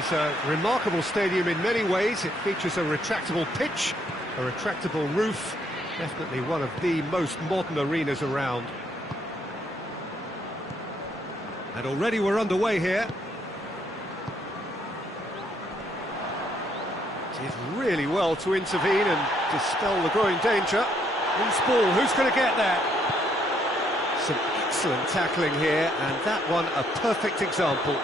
it's a remarkable stadium in many ways. It features a retractable pitch, a retractable roof. Definitely one of the most modern arenas around. And already we're underway here. Did really well to intervene and dispel the growing danger. Loose ball, who's going to get there? Some excellent tackling here, and that one a perfect example.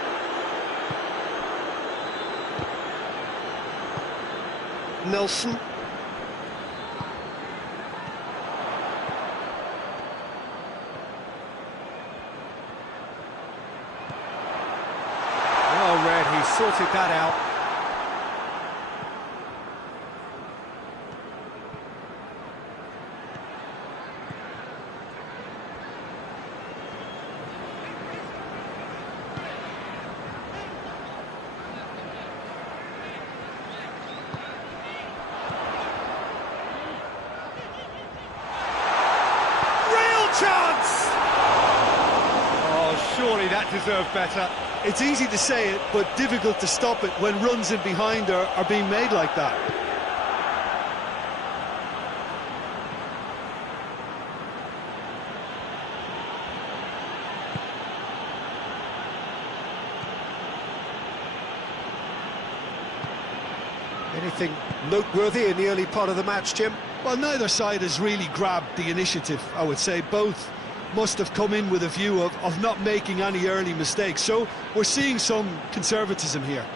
Nelson. Well read, he sorted that out. Chance! Oh, surely that deserved better. It's easy to say it, but difficult to stop it when runs in behind are being made like that. Anything noteworthy in the early part of the match, Jim? Well, neither side has really grabbed the initiative, I would say. Both must have come in with a view of not making any early mistakes. So we're seeing some conservatism here.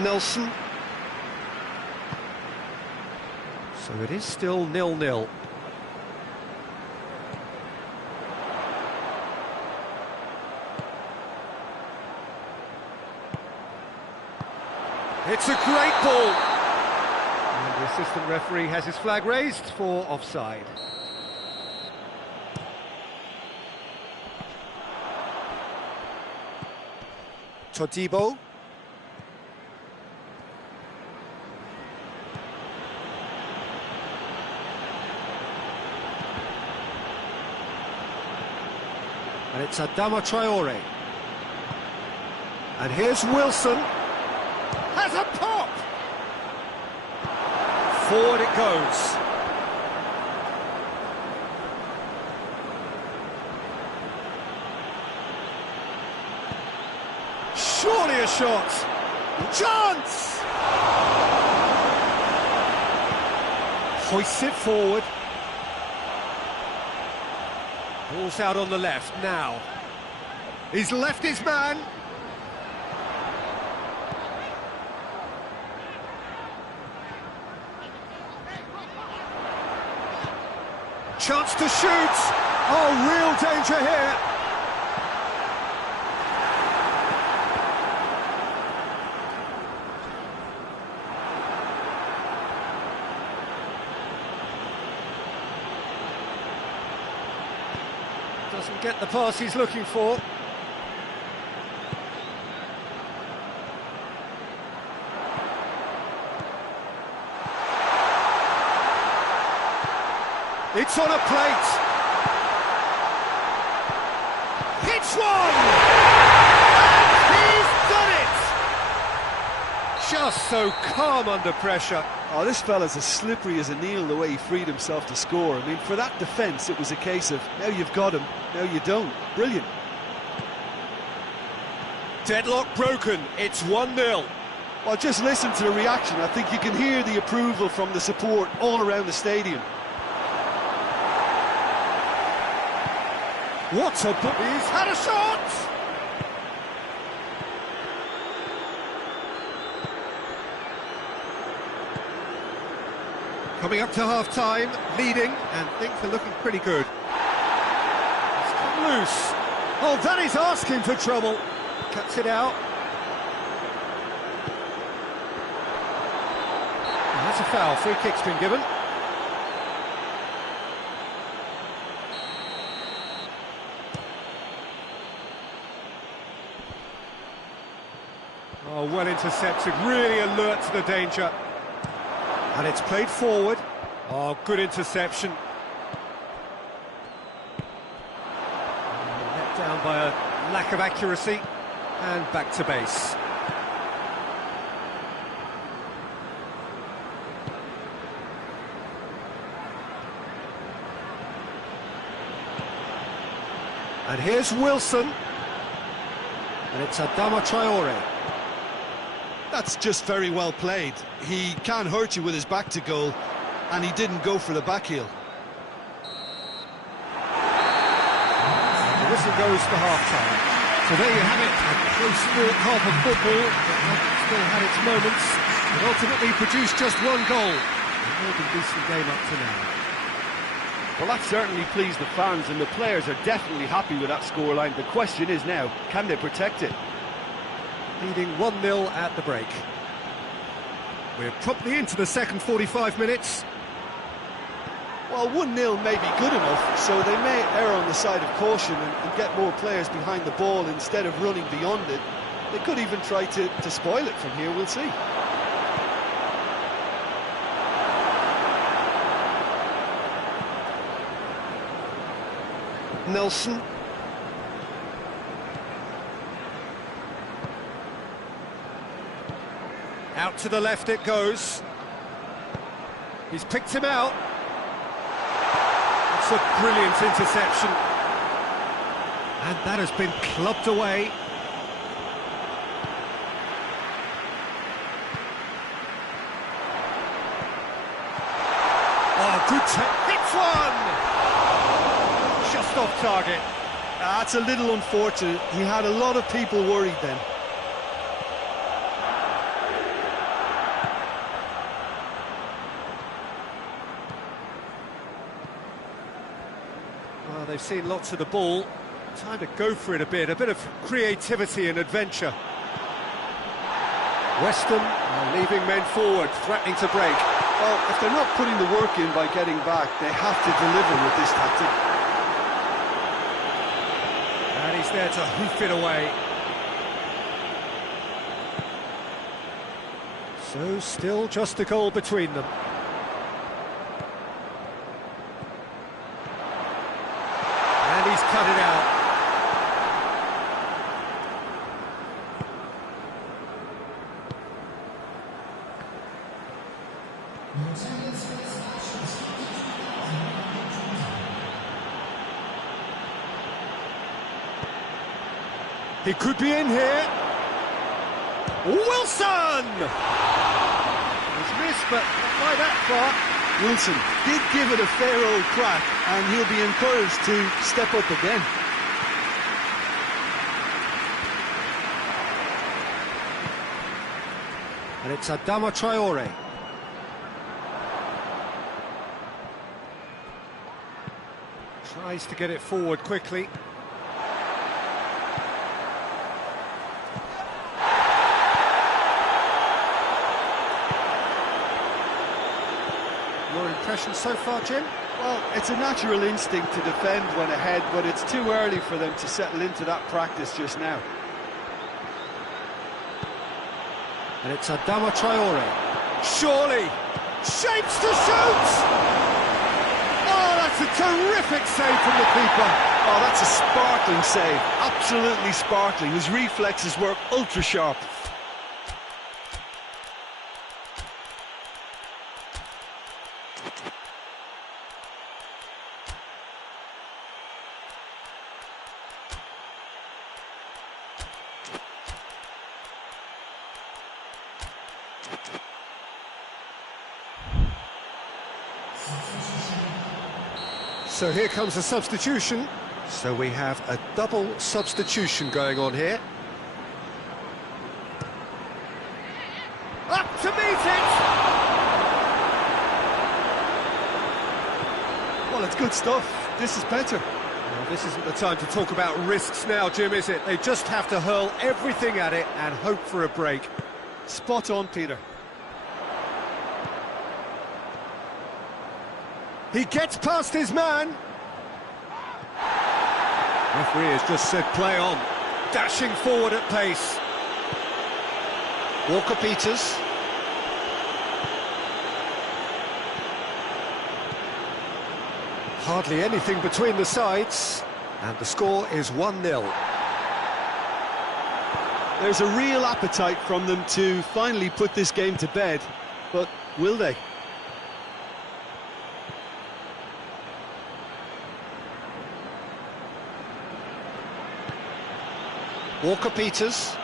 Nelson. So it is still 0-0. It's a great ball. And the assistant referee has his flag raised for offside. Todibo. And it's Adama Traore. And here's Wilson. Has a pop! Forward it goes. Surely a shot. Chance! Hoists it forward. Ball's out on the left now. He's left his man. Chance to shoot! Oh, real danger here! Doesn't get the pass he's looking for. It's on a plate. Hits one! And he's done it! Just so calm under pressure. Oh, this fella's as slippery as a needle the way he freed himself to score. I mean, for that defence, it was a case of, now you've got him, now you don't. Brilliant. Deadlock broken. It's 1-0. Well, just listen to the reaction. I think you can hear the approval from the support all around the stadium. What a ball! He's had a shot! Coming up to half-time, leading, and things are looking pretty good. It's come loose. Oh, that is asking for trouble. Cuts it out. And that's a foul. Free kick's been given. Oh, well intercepted, really alert to the danger. And it's played forward. Oh, good interception. Down by a lack of accuracy, and back to base. And here's Wilson. And it's Adama Traore. That's just very well played. He can't hurt you with his back to goal, and he didn't go for the back heel. The whistle goes for half-time. So there you have it, a close-fought half of football that still had its moments, but ultimately produced just one goal. A more than decent game up to now. Well, that certainly pleased the fans, and the players are definitely happy with that scoreline. The question is now, can they protect it? Leading 1-0 at the break. We're promptly into the second 45 minutes. Well, 1-0 may be good enough, so they may err on the side of caution and get more players behind the ball instead of running beyond it. They could even try to spoil it from here, we'll see. Nelson. Out to the left it goes. He's picked him out. It's a brilliant interception. And that has been clubbed away. Oh, good hits one! Just off target. That's a little unfortunate. He had a lot of people worried then. Well, they've seen lots of the ball. Time to go for it a bit of creativity and adventure. Weston are leaving men forward, threatening to break. Well, if they're not putting the work in by getting back, they have to deliver with this tactic. And he's there to hoof it away. So still just a goal between them. And he's cut it out. He could be in here. Wilson! He's missed, but not by that far. Wilson did give it a fair old crack, and he'll be encouraged to step up again. And it's Adama Traore. Tries to get it forward quickly. Your impression so far, Jim? Well, it's a natural instinct to defend when ahead, but it's too early for them to settle into that practice just now. And it's Adama Traore. Surely! Shapes to shoot! Oh, that's a terrific save from the keeper. Oh, that's a sparkling save. Absolutely sparkling. His reflexes were ultra sharp. So here comes a substitution. So we have a double substitution going on here. Up to meet it! Well, it's good stuff. This is better. Well, this isn't the time to talk about risks now, Jim, is it? They just have to hurl everything at it and hope for a break. Spot on, Peter. He gets past his man. Referee has just said play on. Dashing forward at pace. Walker-Peters. Hardly anything between the sides. And the score is 1-0. There's a real appetite from them to finally put this game to bed, but will they? Walker-Peters.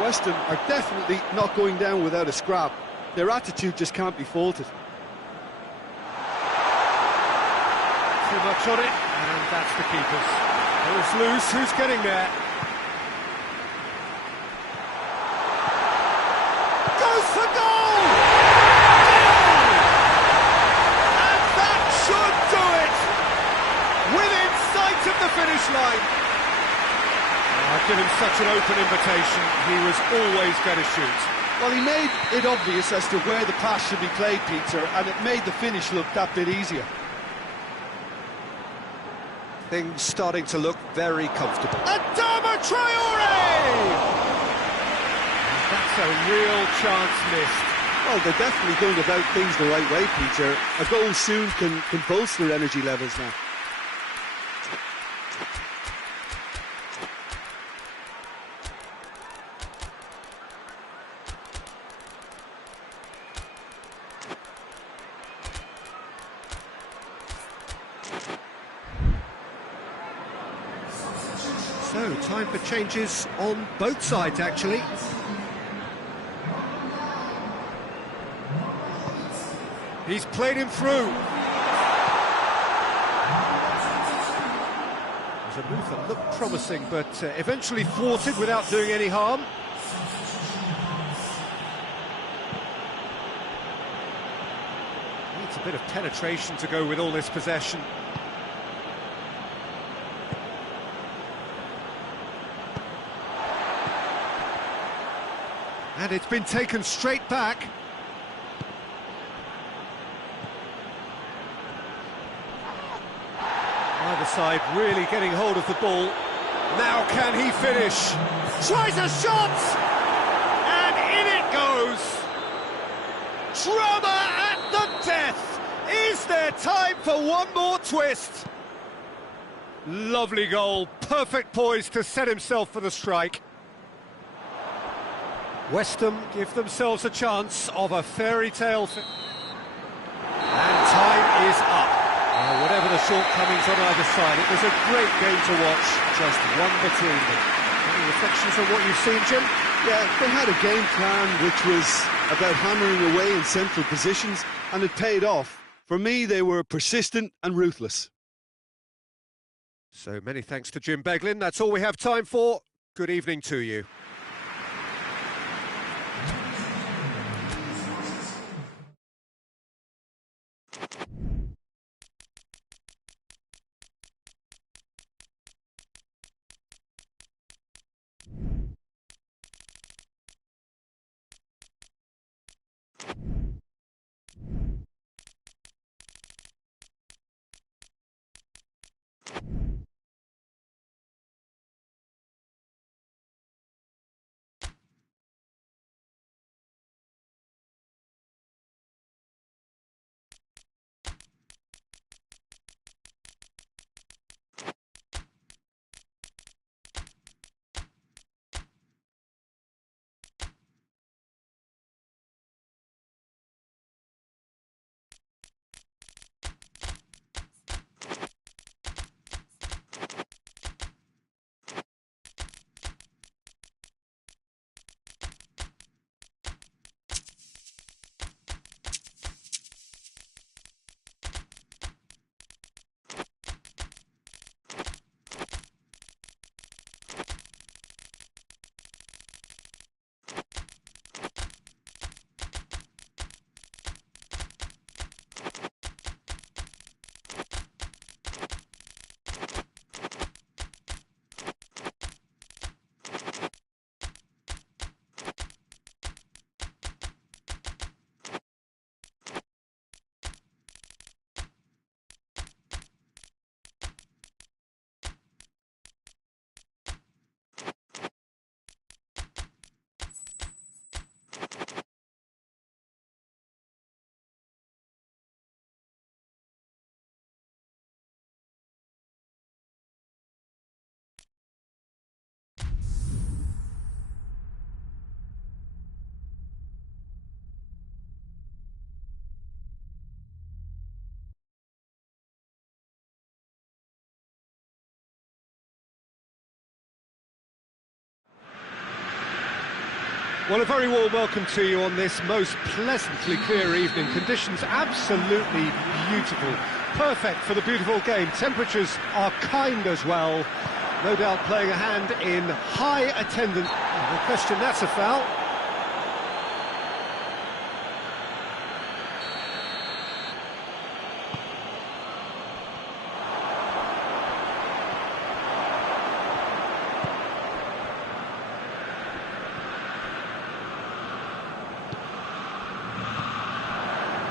West Ham are definitely not going down without a scrap. Their attitude just can't be faulted. Too much on it, and that's the keeper's. Ball's loose, who's getting there? Goes for goal! And that should do it! Within sight of the finish line. I've given such an open invitation, he was always going to shoot. Well, he made it obvious as to where the pass should be played, Peter, and it made the finish look that bit easier. Things starting to look very comfortable. Adama Traore! That's a real chance missed. Well, they're definitely going about things the right way, Peter. A goal soon can bolster energy levels now. So, time for changes on both sides, actually. He's played him through. There's a move that looked promising, but eventually thwarted without doing any harm. Needs a bit of penetration to go with all this possession. And it's been taken straight back. Either side really getting hold of the ball. Now can he finish? Tries a shot! And in it goes! Drama at the death! Is there time for one more twist? Lovely goal, perfect poise to set himself for the strike. West Ham give themselves a chance of a fairy tale. And time is up. Whatever the shortcomings on either side, it was a great game to watch, just one between them. Any reflections on what you've seen, Jim? Yeah, they had a game plan which was about hammering away in central positions, and it paid off. For me, they were persistent and ruthless. So many thanks to Jim Beglin. That's all we have time for. Good evening to you. Well, a very warm welcome to you on this most pleasantly clear evening. Conditions absolutely beautiful. Perfect for the beautiful game. Temperatures are kind as well. No doubt playing a hand in high attendance. No question, that's a foul.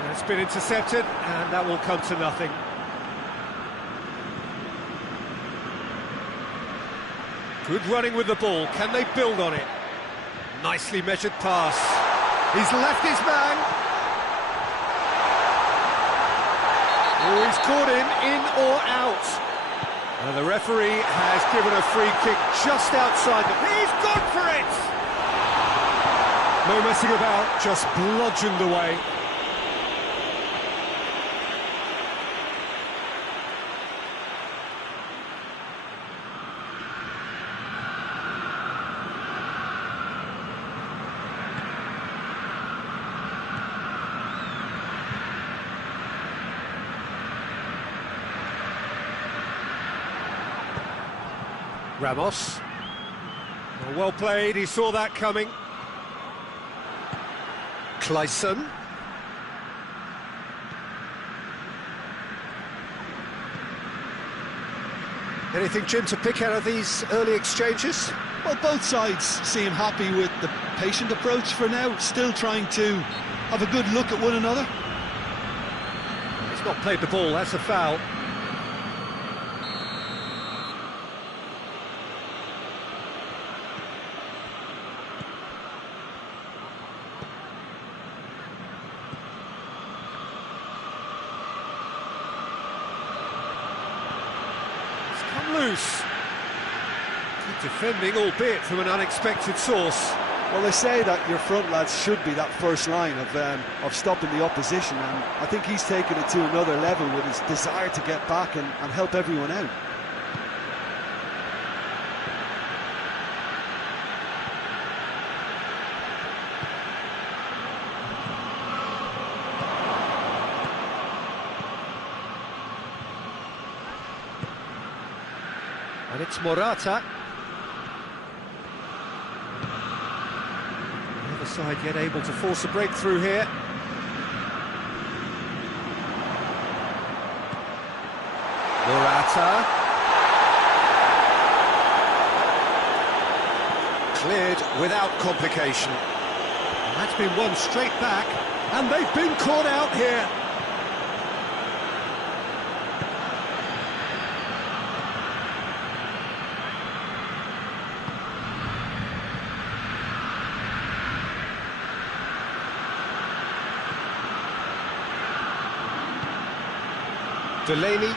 It's been intercepted, and that will come to nothing. Good running with the ball. Can they build on it? Nicely measured pass. He's left his man. Oh, he's caught him in or out. And the referee has given a free kick just outside the... He's gone for it! No messing about, just bludgeoned away. Ramos. Well played, he saw that coming. Clayson. Anything, Jim, to pick out of these early exchanges? Well, both sides seem happy with the patient approach for now, still trying to have a good look at one another. He's not played the ball, that's a foul. Loose. Good defending, albeit from an unexpected source. Well, they say that your front lads should be that first line of stopping the opposition, and I think he's taken it to another level with his desire to get back and help everyone out. And it's Morata. The other side yet able to force a breakthrough here. Morata. Cleared without complication. And that's been won straight back, and they've been caught out here. Delaney.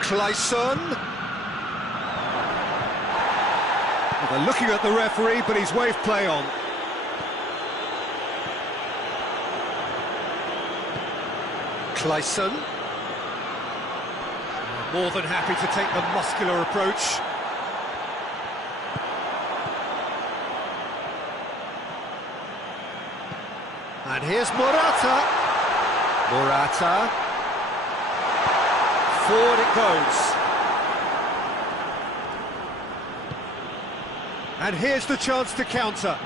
Clayson. Well, they're looking at the referee, but he's waved play on. Clayson. More than happy to take the muscular approach. And here's Morata. Morata. Forward it goes. And here's the chance to counter.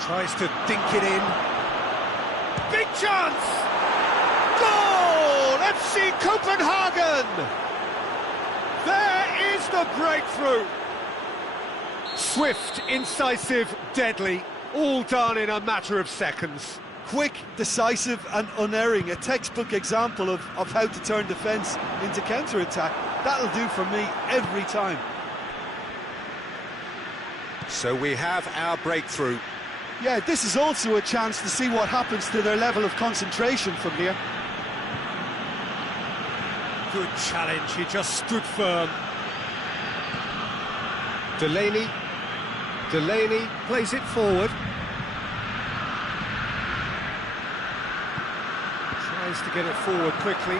Tries to dink it in. Big chance! Goal! FC Copenhagen! There is the breakthrough. Swift, incisive, deadly. All done in a matter of seconds. Quick, decisive and unerring. A textbook example of how to turn defence into counter-attack. That'll do for me every time. So we have our breakthrough. Yeah, this is also a chance to see what happens to their level of concentration from here. Good challenge, he just stood firm. Delaney. Delaney plays it forward. Tries to get it forward quickly.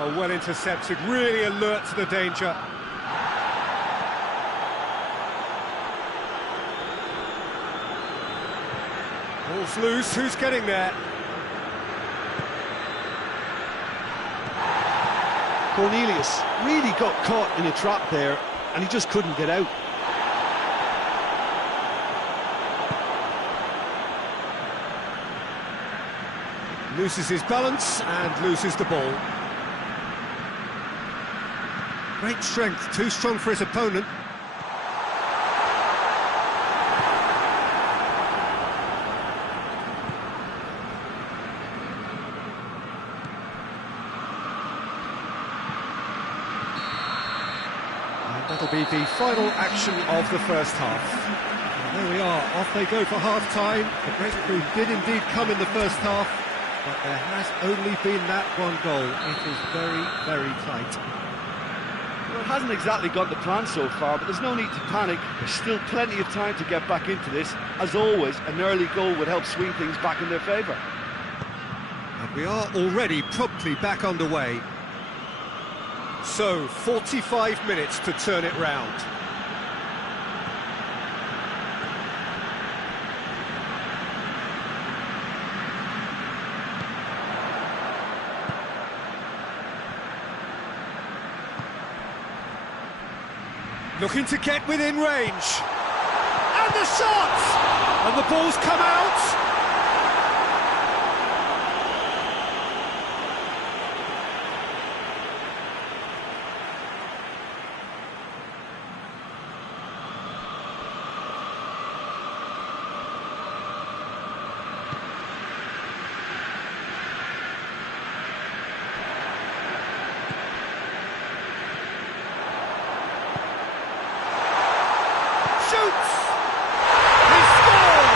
Oh, well intercepted, really alert to the danger. Ball's loose, who's getting there? Cornelius really got caught in a trap there, and he just couldn't get out. Loses his balance and loses the ball. Great strength, too strong for his opponent. That'll be the final action of the first half. And there we are, off they go for half-time. The breakthrough did indeed come in the first half, but there has only been that one goal. It is very, very tight. Well, it hasn't exactly got the plan so far, but there's no need to panic. There's still plenty of time to get back into this. As always, an early goal would help swing things back in their favour. And we are already promptly back underway. So, 45 minutes to turn it round. Looking to get within range. And the shot! And the ball's come out. Shoots! He scored!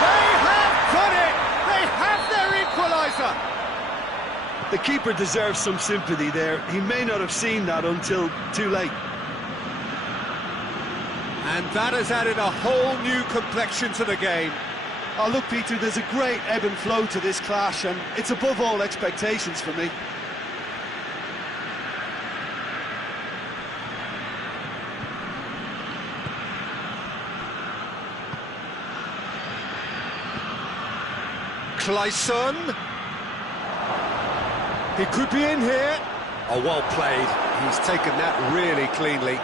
They have done it! They have their equaliser! The keeper deserves some sympathy there. He may not have seen that until too late. And that has added a whole new complexion to the game. Oh, look, Peter, there's a great ebb and flow to this clash, and it's above all expectations for me. Clayson. He could be in here. Oh, well played. He's taken that really cleanly.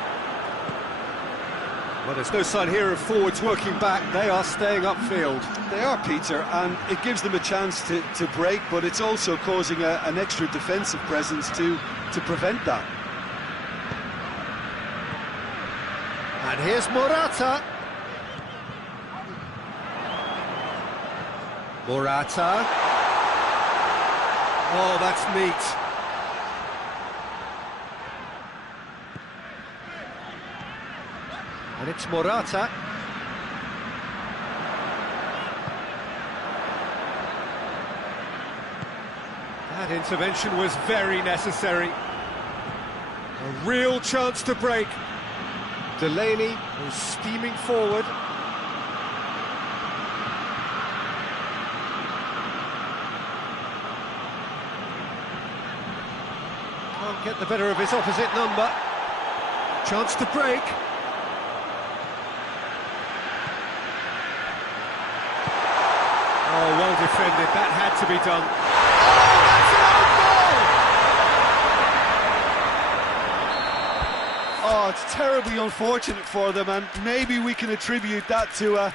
Well, there's no sign here of forwards working back. They are staying upfield. They are, Peter, and it gives them a chance to break, but it's also causing an extra defensive presence to prevent that. And here's Morata. Morata. Oh, that's neat. And it's Morata. That intervention was very necessary. A real chance to break. Delaney was steaming forward. Can't get the better of his opposite number. Chance to break. Oh, well defended. That had to be done. Oh, that's an own goal! Oh, it's terribly unfortunate for them, and maybe we can attribute that to a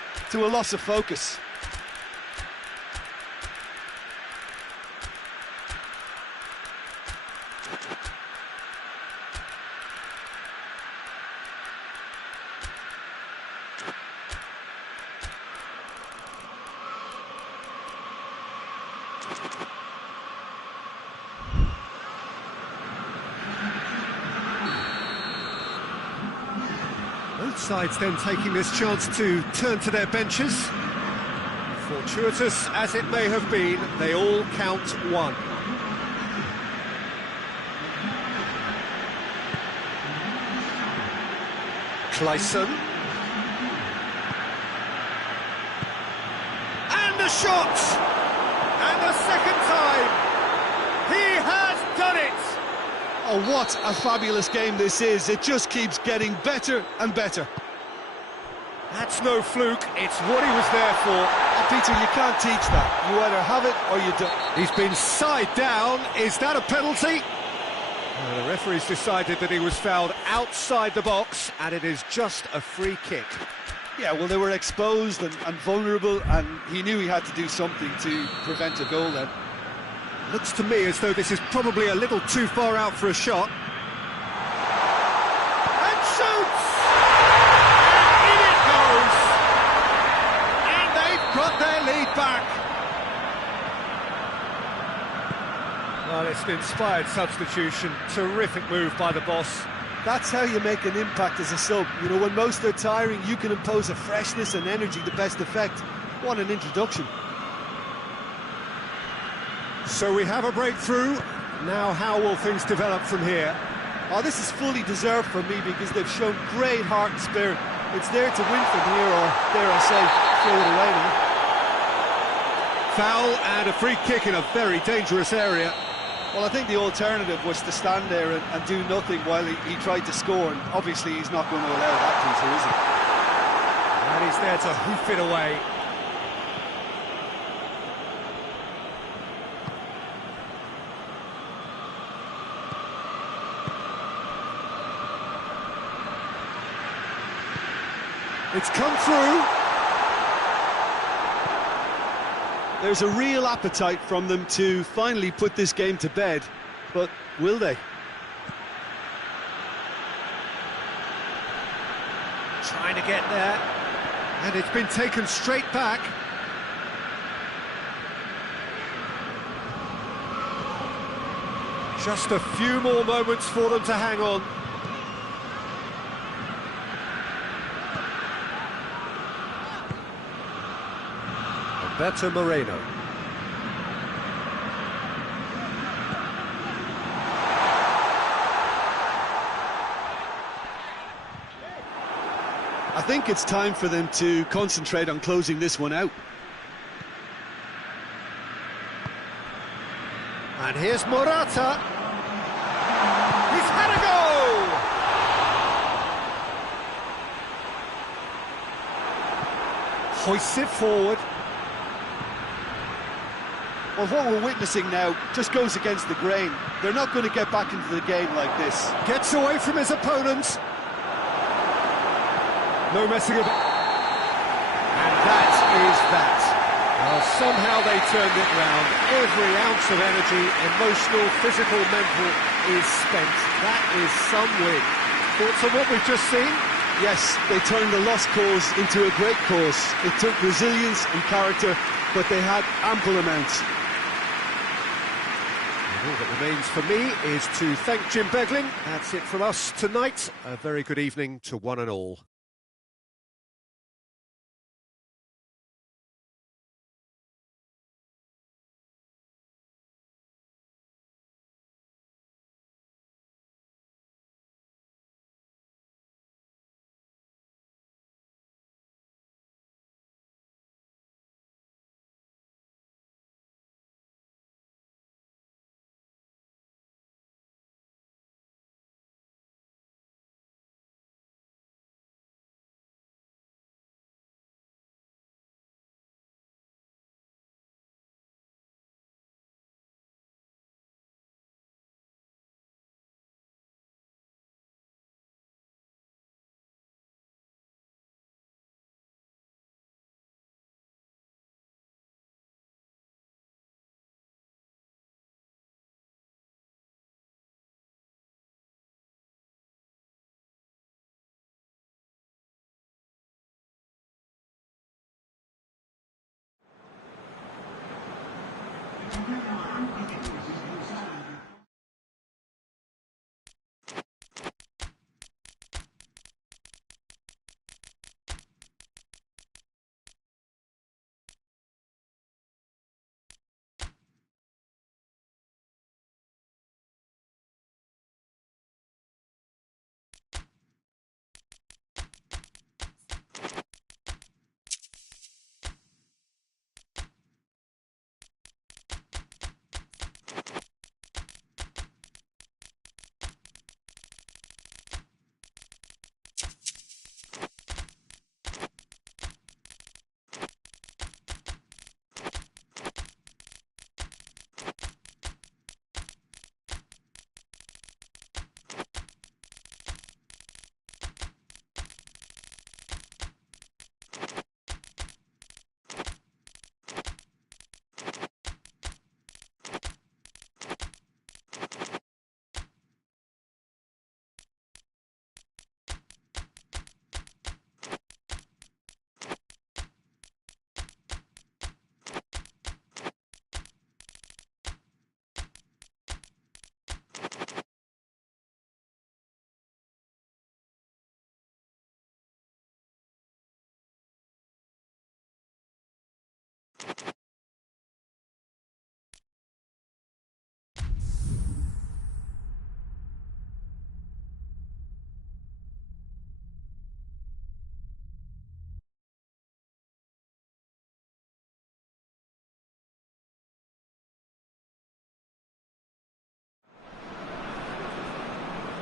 loss of focus. Both sides then taking this chance to turn to their benches. Fortuitous as it may have been, they all count one. Clayson. And a shot! And the second time, he has done it! Oh, what a fabulous game this is. It just keeps getting better and better. That's no fluke, it's what he was there for. Oh, Peter, you can't teach that. You either have it or you don't. He's been side down. Is that a penalty? The referee's decided that he was fouled outside the box, and it is just a free kick. Yeah, well, they were exposed and vulnerable, and he knew he had to do something to prevent a goal then. Looks to me as though this is probably a little too far out for a shot. And shoots! And in it goes! And they've got their lead back. Well, it's an inspired substitution. Terrific move by the boss. That's how you make an impact as a sub. You know, when most are tiring, you can impose a freshness and energy the best effect. What an introduction. So we have a breakthrough. Now how will things develop from here? Oh, this is fully deserved for me because they've shown great heart and spirit. It's there to win from here, or dare I say, throw it away now. Foul and a free kick in a very dangerous area. Well, I think the alternative was to stand there and do nothing while he tried to score, and obviously he's not going to allow that, Peter, is he? And he's there to hoof it away. It's come through. There's a real appetite from them to finally put this game to bed, but will they? Trying to get there, and it's been taken straight back. Just a few more moments for them to hang on. Roberto Moreno. I think it's time for them to concentrate on closing this one out. And here's Morata. He's had a go! Hoists it forward. Well, what we're witnessing now just goes against the grain. They're not going to get back into the game like this. Gets away from his opponent. No messing about. And that is that. Well, somehow they turned it round. Every ounce of energy, emotional, physical, mental, is spent. That is some win. Thoughts on what we've just seen? Yes, they turned a lost cause into a great cause. It took resilience and character, but they had ample amounts. All that remains for me is to thank Jim Beglin. That's it from us tonight. A very good evening to one and all.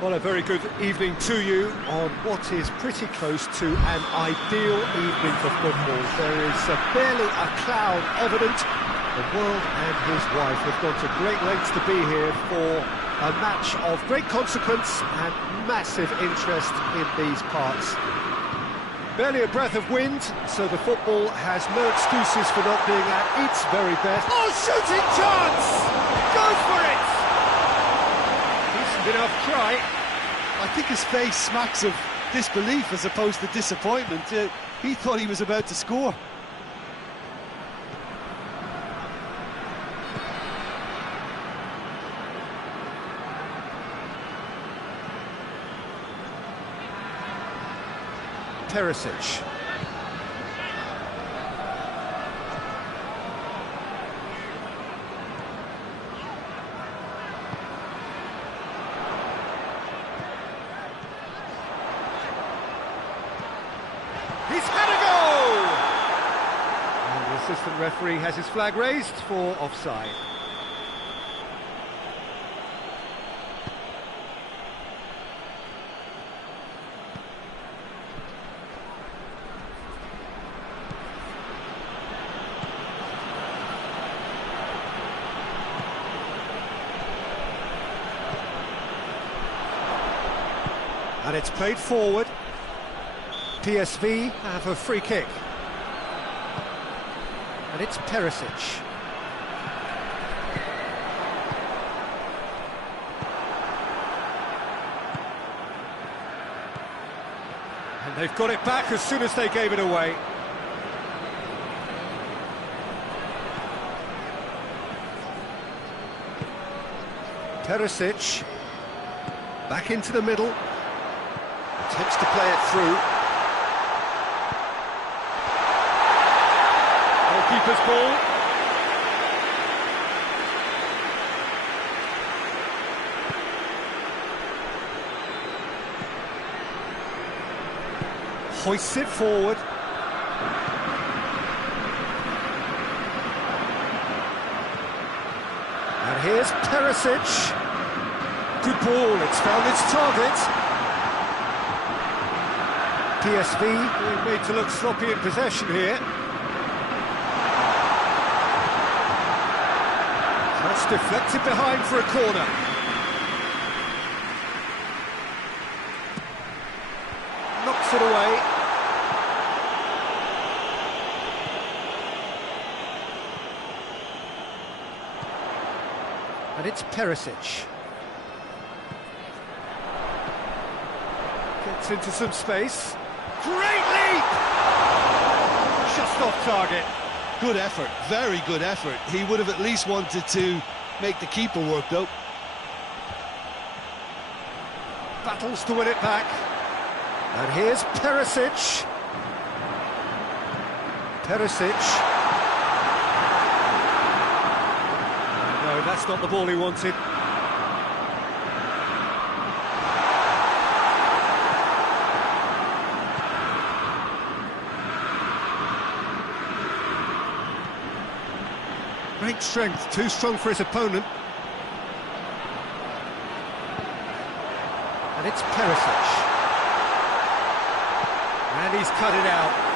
Well, a very good evening to you on what is pretty close to an ideal evening for football. There is barely a cloud evident. The world and his wife have gone to great lengths to be here for a match of great consequence and massive interest in these parts. Barely a breath of wind, so the football has no excuses for not being at its very best. Oh, shooting chance! Goes for it! Decent enough try. I think his face smacks of disbelief as opposed to disappointment. He thought he was about to score. Perisic. He's had a go! And the assistant referee has his flag raised for offside. And it's played forward. PSV have a free kick. And it's Perisic. And they've got it back as soon as they gave it away. Perisic. Back into the middle. Attempts to play it through. Goalkeeper's ball. Hoists it forward. And here's Perisic. Good ball, it's found its target. PSV being made to look sloppy in possession here. That's deflected behind for a corner. Knocks it away. And it's Perisic. Gets into some space. Great leap! Just off target. Good effort, very good effort. He would have at least wanted to make the keeper work, though. Battles to win it back. And here's Perisic. Perisic. No, that's not the ball he wanted. Great strength, too strong for his opponent. And it's Perisic. And he's cut it out.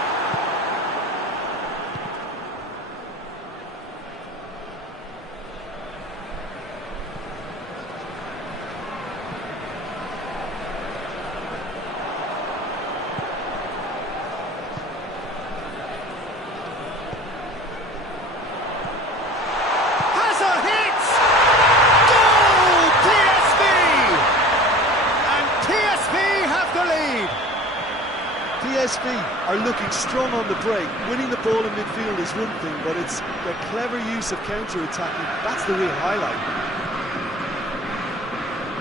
PSV are looking strong on the break. Winning the ball in midfield is one thing, but it's the clever use of counter-attacking. That's the real highlight.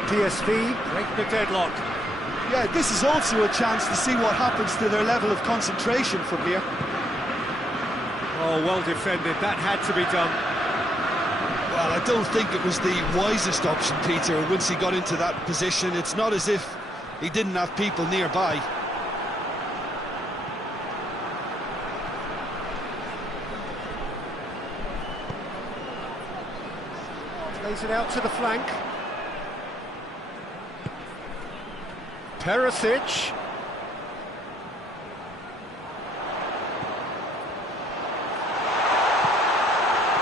PSV break the deadlock. Yeah, this is also a chance to see what happens to their level of concentration from here. Oh, well defended. That had to be done. Well, I don't think it was the wisest option, Peter, once he got into that position. It's not as if he didn't have people nearby. Plays it out to the flank. Perisic.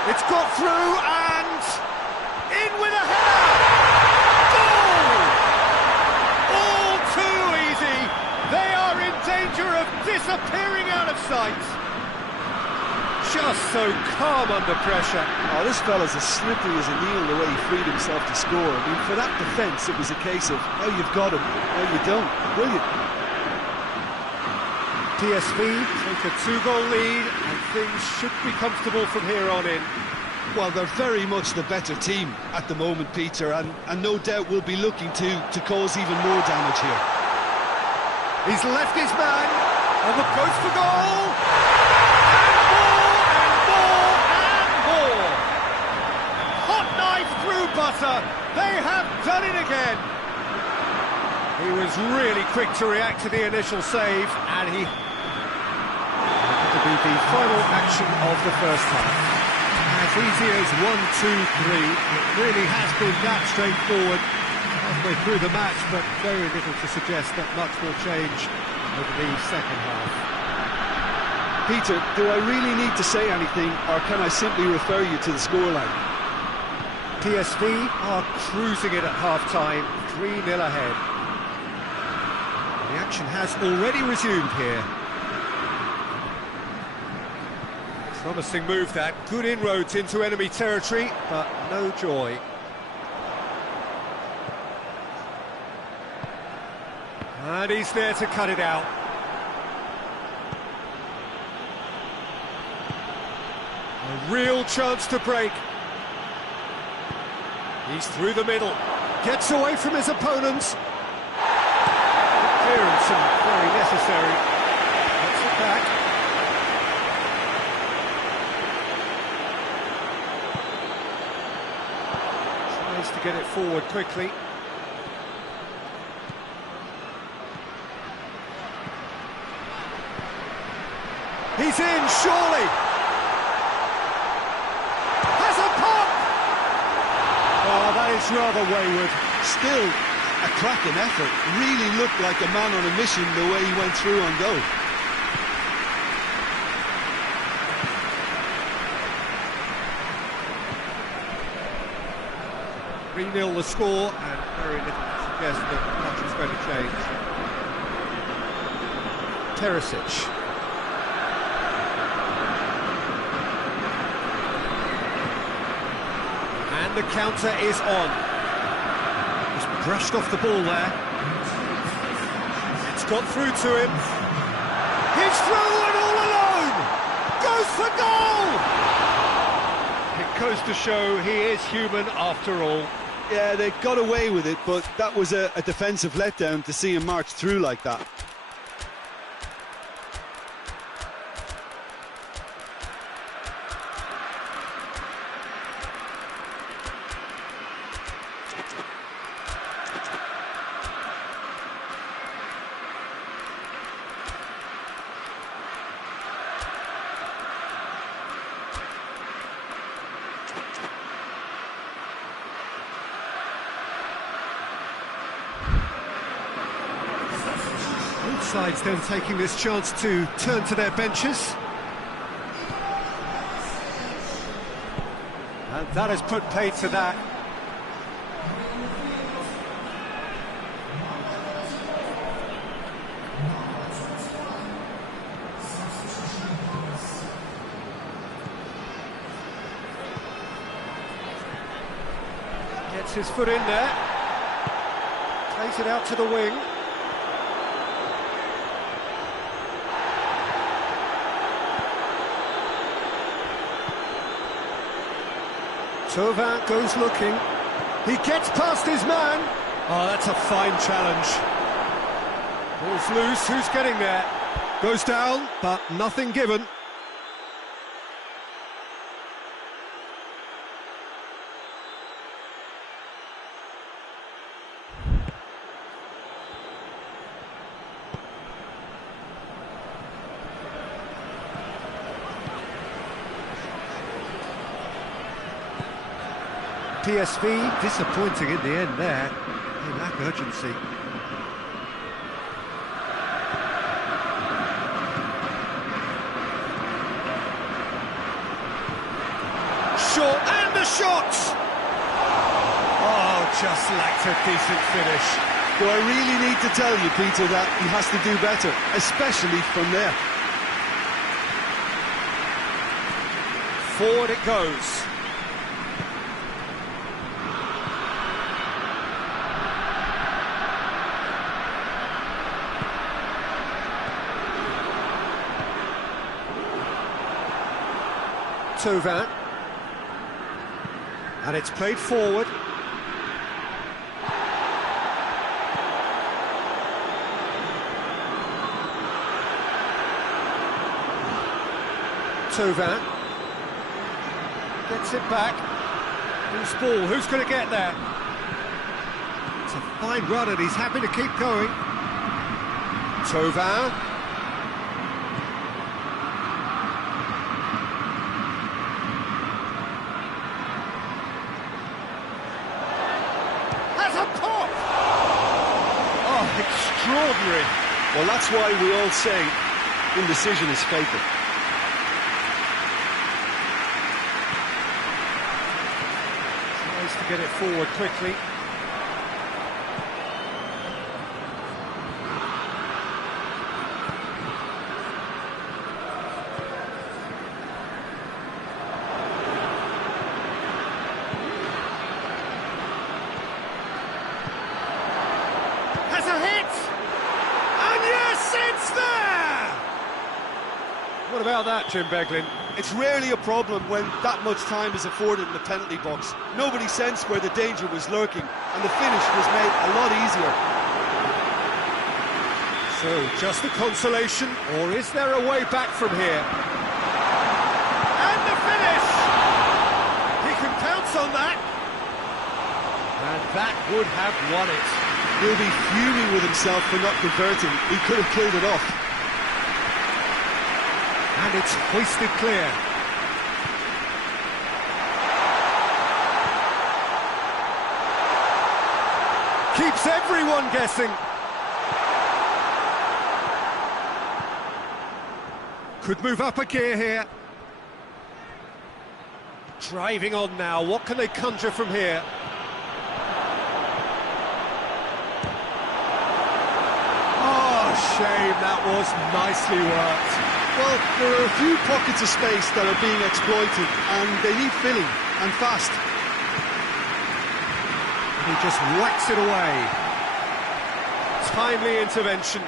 It's got through and in with a header! Goal! All too easy. They are in danger of disappearing out of sight. Just so calm under pressure. Oh, this fella's as slippery as a needle the way he freed himself to score. I mean, for that defence, it was a case of, now you've got him, now you don't. Brilliant. PSV take a 2-goal lead and things should be comfortable from here on in. Well, they're very much the better team at the moment, Peter, and no doubt will be looking to cause even more damage here. He's left his man on the post for goal. Hot knife through butter. They have done it again. He was really quick to react to the initial save, and he to be the final action of the first half. As easy as 1, 2, 3. It really has been that straightforward halfway through the match, but very little to suggest that much will change over the second half. Peter, do I really need to say anything, or can I simply refer you to the scoreline? PSV are cruising it at half-time, 3-0 ahead. The action has already resumed here. Promising move that, good inroads into enemy territory, but no joy. And he's there to cut it out. A real chance to break. He's through the middle, gets away from his opponents. Clearance and very necessary. Gets it back. Tries to get it forward quickly. He's in, surely! Has a pop! Oh, that is rather wayward. Still a cracking effort. Really looked like a man on a mission the way he went through on goal. The score, and very little to suggest that much is going to change. Perisic. And the counter is on. Just brushed off the ball there. It's got through to him. He's through and all alone! Goes for goal! It goes to show he is human after all. Yeah, they got away with it, but that was a defensive letdown to see him march through like that. Both sides then taking this chance to turn to their benches. And that has put paid to that. Gets his foot in there. Plays it out to the wing. Tauvin goes looking. He gets past his man. Oh, that's a fine challenge. Ball's loose, who's getting there? Goes down, but nothing given. PSV disappointing in the end there. They lack urgency. the shot! Oh, just lacked a decent finish. Do I really need to tell you, Peter, that he has to do better, especially from there? Forward it goes. Thauvin. And it's played forward. Thauvin gets it back. Who's ball? Who's going to get there? It's a fine run and he's happy to keep going. Thauvin. Has a pop! Oh, extraordinary. Well, that's why we all say indecision is fatal. Tries to get it forward quickly. Has a hit! And yes, it's there! What about that, Jim Beglin? It's rarely a problem when that much time is afforded in the penalty box. Nobody sensed where the danger was lurking, and the finish was made a lot easier. So, just a consolation, or is there a way back from here? And the finish! He can count on that. And that would have won it. He'll be fuming with himself for not converting. He could have killed it off. And it's hoisted clear. Keeps everyone guessing. Could move up a gear here. Driving on now, what can they conjure from here? Oh, shame, that was nicely worked. Well, there are a few pockets of space that are being exploited, and they need filling, and fast. He just whacks it away. Timely intervention.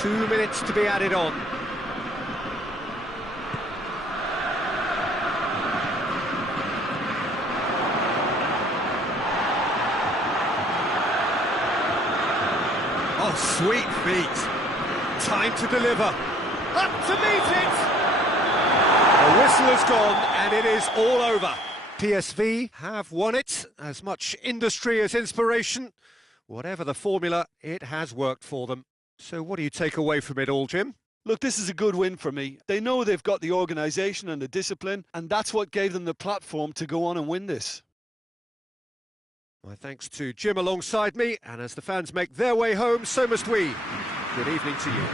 Two minutes to be added on. Oh, sweet feet. Time to deliver. Up to meet it! The whistle has gone and it is all over. PSV have won it. As much industry as inspiration. Whatever the formula, it has worked for them. So what do you take away from it all, Jim? Look, this is a good win for me. They know they've got the organisation and the discipline, and that's what gave them the platform to go on and win this. My thanks to Jim alongside me, and as the fans make their way home, so must we. Good evening to you.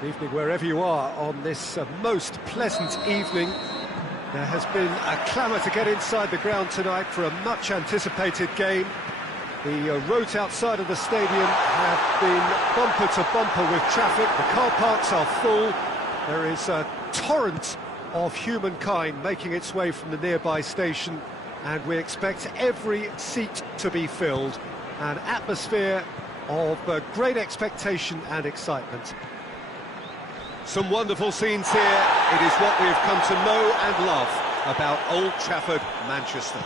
Good evening wherever you are on this most pleasant evening. There has been a clamour to get inside the ground tonight for a much anticipated game. The roads outside of the stadium have been bumper to bumper with traffic. The car parks are full. There is a torrent of humankind making its way from the nearby station, and we expect every seat to be filled. An atmosphere of great expectation and excitement. Some wonderful scenes here. It is what we have come to know and love about Old Trafford, Manchester.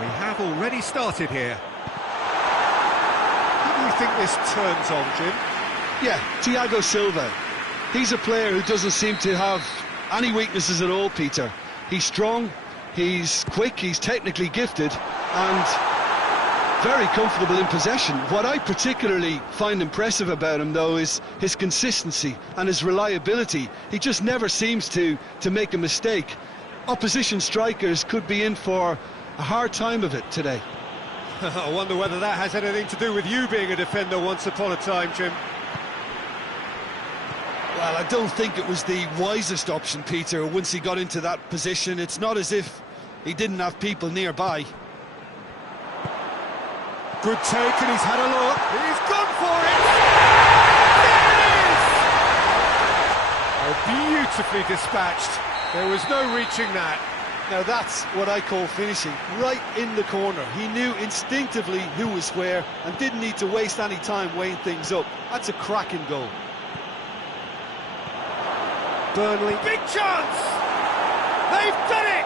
We have already started here. Who do you think this turns on, Jim? Yeah, Thiago Silva. He's a player who doesn't seem to have any weaknesses at all, Peter. He's strong, he's quick, he's technically gifted, and very comfortable in possession. What I particularly find impressive about him, though, is his consistency and his reliability. He just never seems to make a mistake. Opposition strikers could be in for a hard time of it today. I wonder whether that has anything to do with you being a defender once upon a time, Jim. Well, I don't think it was the wisest option, Peter, once he got into that position. It's not as if he didn't have people nearby. Good take, and he's had a look. He's gone for it! There it is! Oh, beautifully dispatched. There was no reaching that. Now that's what I call finishing, right in the corner. He knew instinctively who was where and didn't need to waste any time weighing things up. That's a cracking goal. Burnley. Big chance! They've done it!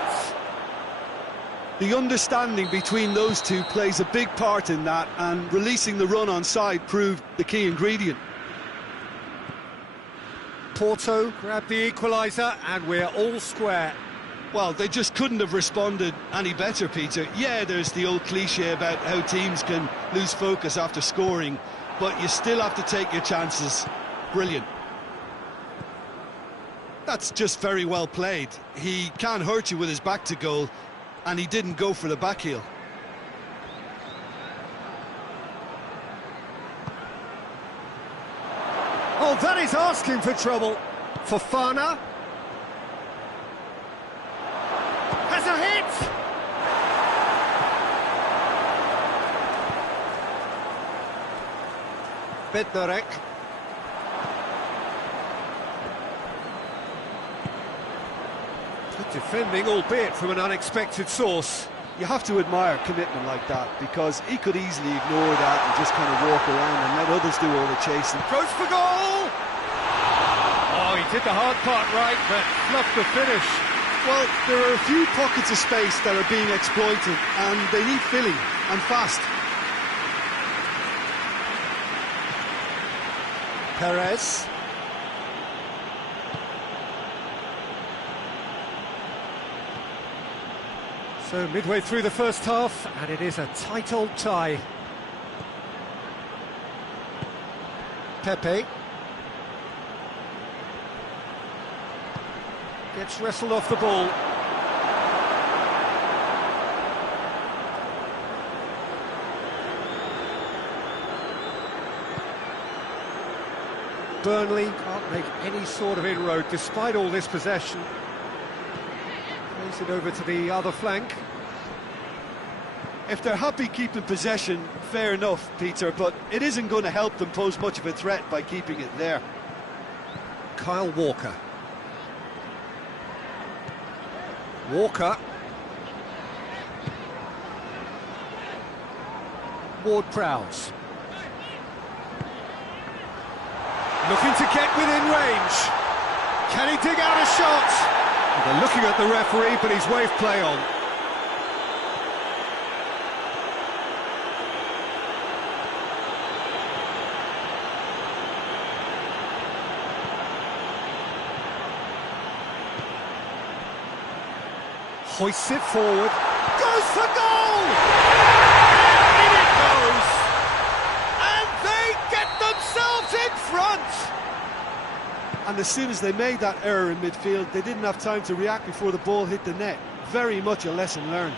The understanding between those two plays a big part in that, and releasing the run on side proved the key ingredient. Porto grabbed the equaliser, and we're all square. Well, they just couldn't have responded any better, Peter. Yeah, there's the old cliche about how teams can lose focus after scoring, but you still have to take your chances. Brilliant. That's just very well played. He can't hurt you with his back to goal, and he didn't go for the back heel. Oh, that is asking for trouble. Fofana. Has a hit! Bednarek. Good defending, albeit from an unexpected source. You have to admire commitment like that, because he could easily ignore that and just kind of walk around and let others do all the chasing. Approach for goal! Oh, he did the hard part right, but fluffed the finish. Well, there are a few pockets of space that are being exploited, and they need filling, and fast. Perez. So midway through the first half, and it is a tight old tie. Pepe. Gets wrestled off the ball. Burnley can't make any sort of inroad despite all this possession. Plays it over to the other flank. If they're happy keeping possession, fair enough, Peter, but it isn't going to help them pose much of a threat by keeping it there. Kyle Walker. Walker. Ward-Prowse. Looking to get within range. Can he dig out a shot? They're looking at the referee, but he's waved play on. Hoists it forward. Goes for goal! And in it goes! And they get themselves in front! And as soon as they made that error in midfield, they didn't have time to react before the ball hit the net. Very much a lesson learned.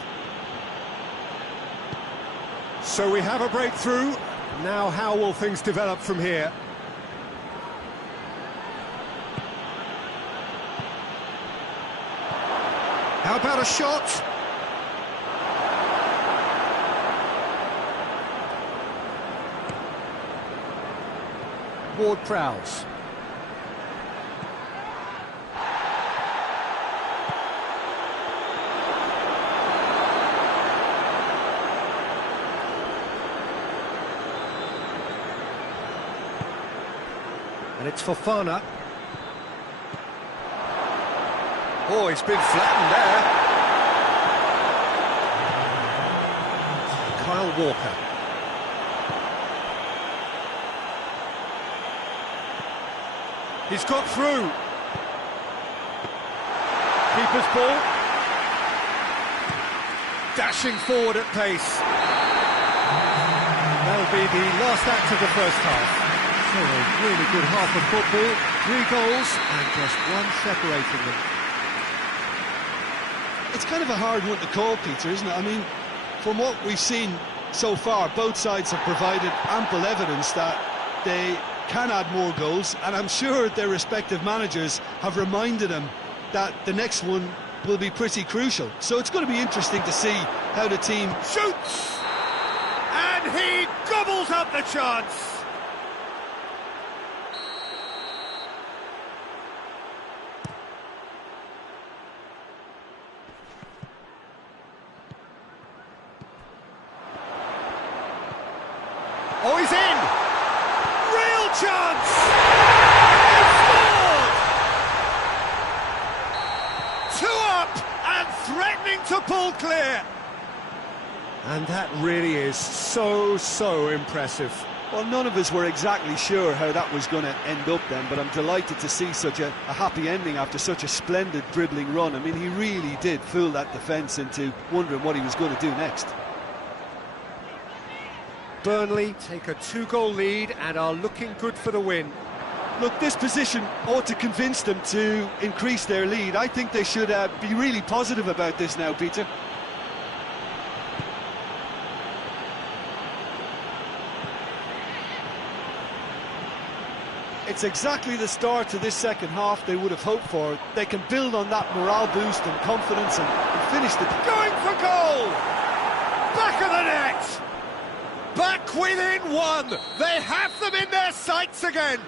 So we have a breakthrough. Now how will things develop from here? How about a shot? Ward-Prowse. And it's Fofana. Oh, he's been flattened there. Kyle Walker. He's got through. Keeper's ball. Dashing forward at pace. That'll be the last act of the first half. So a really good half of football. 3 goals and just one separating them. It's kind of a hard one to call, Peter, isn't it? I mean, from what we've seen so far, both sides have provided ample evidence that they can add more goals, and I'm sure their respective managers have reminded them that the next one will be pretty crucial. So it's going to be interesting to see how the team Shoots! And he gobbles up the chance! Oh, he's in! Real chance! He scored! 2 up and threatening to pull clear. And that really is so impressive. Well, none of us were exactly sure how that was going to end up then, but I'm delighted to see such a happy ending after such a splendid dribbling run. I mean, he really did fool that defence into wondering what he was going to do next. Burnley take a 2-goal lead and are looking good for the win. Look, this position ought to convince them to increase their lead. I think they should be really positive about this now, Peter. It's exactly the start to this second half they would have hoped for. They can build on that morale boost and confidence and finish the... Going for goal! Back of the net! Back within 1! They have them in their sights again!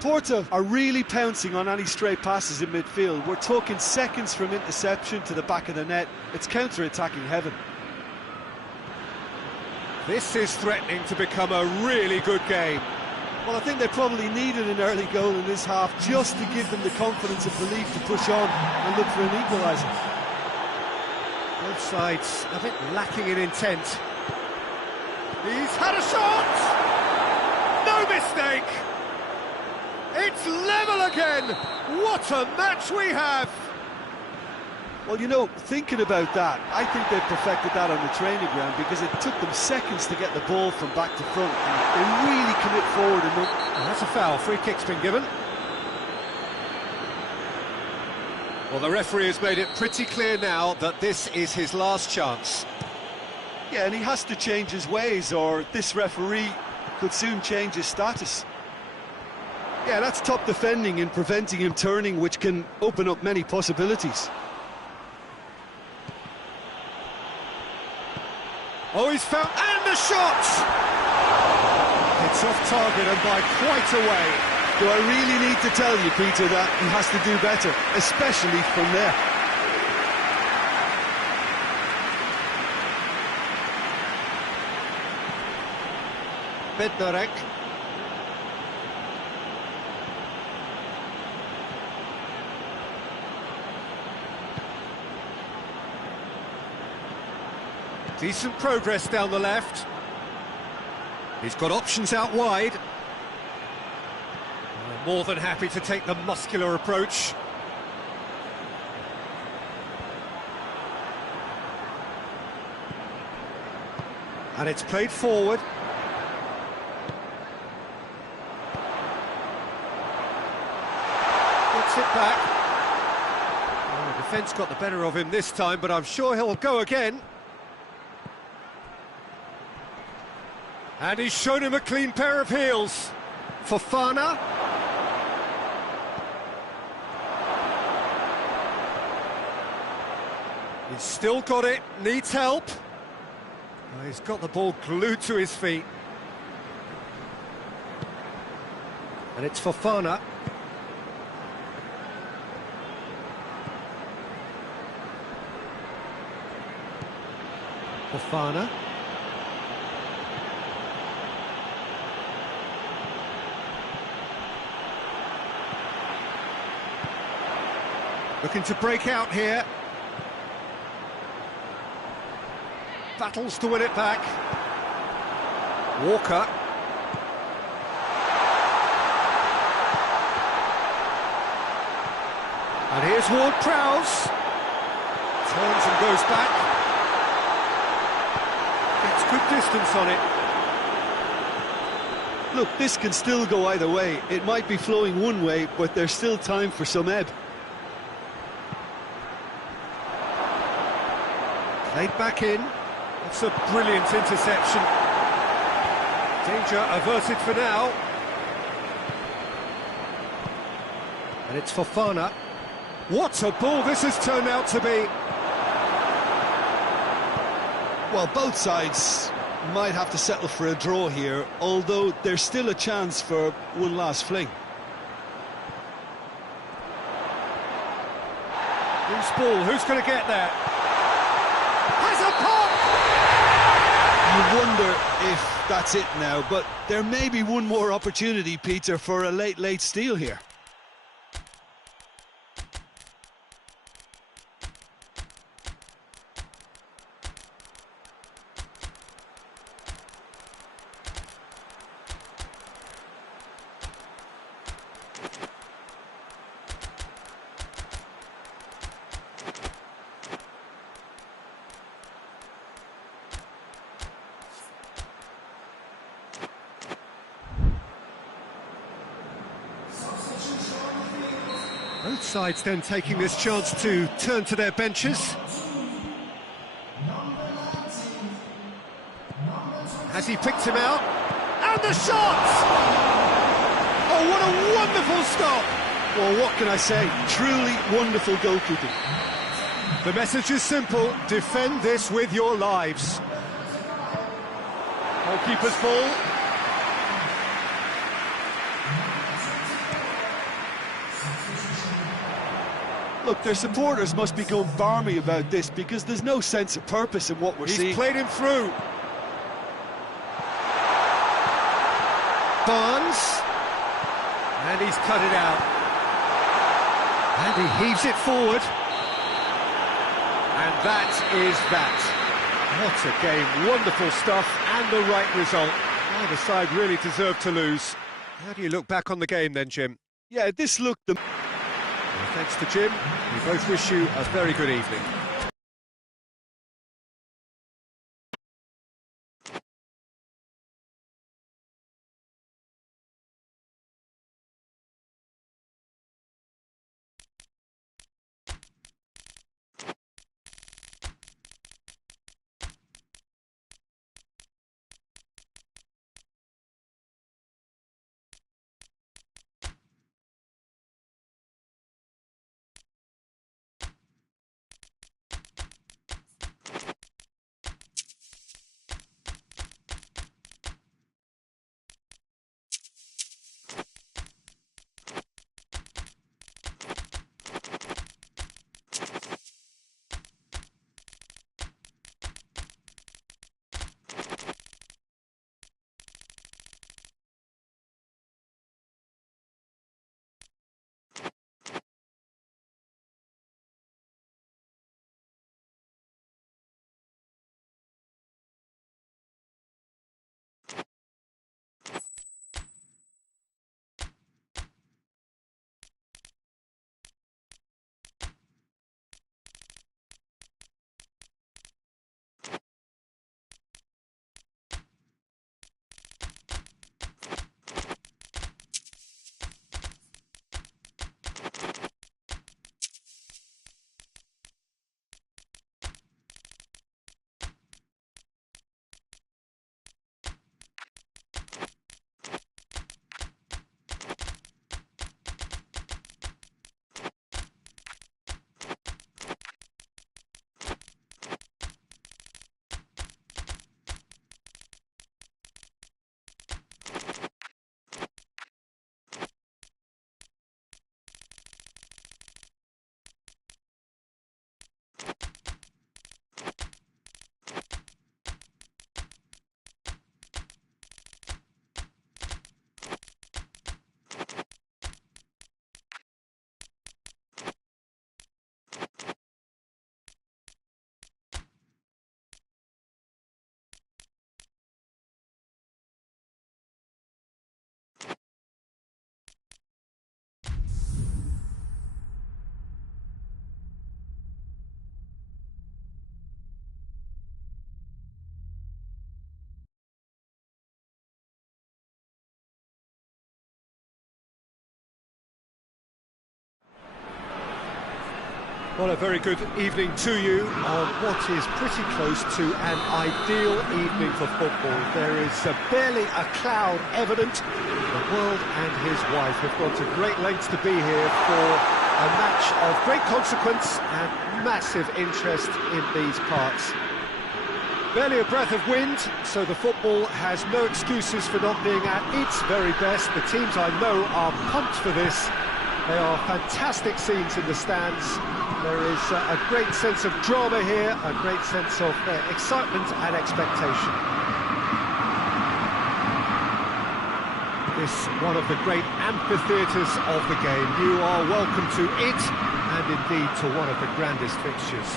Porto are really pouncing on any stray passes in midfield. We're talking seconds from interception to the back of the net. It's counter-attacking heaven. This is threatening to become a really good game. Well, I think they probably needed an early goal in this half just to give them the confidence and belief to push on and look for an equaliser. Both sides a bit lacking in intent. He's had a shot! No mistake! It's level again! What a match we have! Well, you know, thinking about that, I think they've perfected that on the training ground because it took them seconds to get the ball from back to front. They really commit forward and look. And that's a foul. Free kick's been given. Well, the referee has made it pretty clear now that this is his last chance. Yeah, and he has to change his ways or this referee could soon change his status. Yeah, that's top defending and preventing him turning, which can open up many possibilities. Oh, he's found... and the shot! It's off target and by quite a way. Do I really need to tell you, Peter, that he has to do better, especially from there? Bednarek. Decent progress down the left. He's got options out wide. More than happy to take the muscular approach. And it's played forward. Gets it back. Oh, the defence got the better of him this time, but I'm sure he'll go again. And he's shown him a clean pair of heels. Fofana. He's still got it, needs help. Oh, he's got the ball glued to his feet. And it's Fofana. Fofana. Looking to break out here. Battles to win it back. Walker. And here's Ward-Prowse. Turns and goes back. Gets good distance on it. Look, this can still go either way. It might be flowing one way, but there's still time for some ebb. Played back in. It's a brilliant interception. Danger averted for now. And it's Fofana. What a ball this has turned out to be. Well, both sides might have to settle for a draw here, although there's still a chance for one last fling. Loose ball, who's going to get there? Has a pop! You wonder if that's it now, but there may be one more opportunity, Peter, for a late steal here. Both sides then taking this chance to turn to their benches. Has he picked him out? And the shot! Oh, what a wonderful stop! Well, what can I say? Truly wonderful goalkeeping. The message is simple: defend this with your lives. Goalkeeper's ball. Look, their supporters must be going barmy about this because there's no sense of purpose in what we're seeing. He's played him through. Barnes. And he's cut it out. And he heaves it forward. And that is that. What a game. Wonderful stuff and the right result. Neither side really deserved to lose. How do you look back on the game then, Jim? Yeah, this looked the... Well, thanks to Jim. We both wish you a very good evening. Well, a very good evening to you on what is pretty close to an ideal evening for football. There is barely a cloud evident. The world and his wife have gone to great lengths to be here for a match of great consequence and massive interest in these parts. Barely a breath of wind, so the football has no excuses for not being at its very best. The teams I know are pumped for this. They are fantastic scenes in the stands. There is a great sense of drama here, a great sense of excitement and expectation. This one of the great amphitheatres of the game. You are welcome to it, and indeed to one of the grandest fixtures.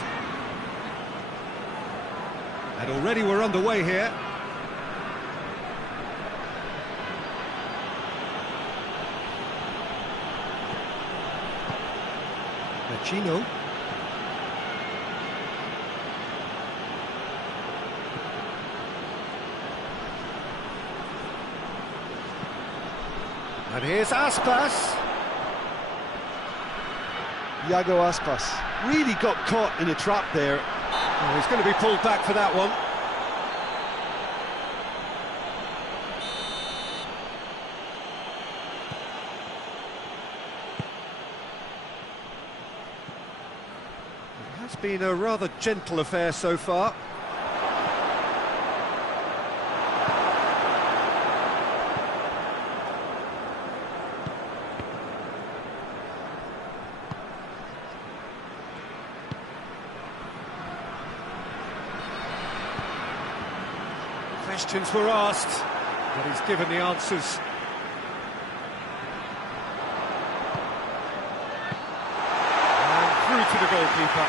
And already we're underway here. Machino. And here's Aspas. Iago Aspas really got caught in a trap there. Oh, he's going to be pulled back for that one. It has been a rather gentle affair so far. Questions were asked, but he's given the answers. And through to the goalkeeper.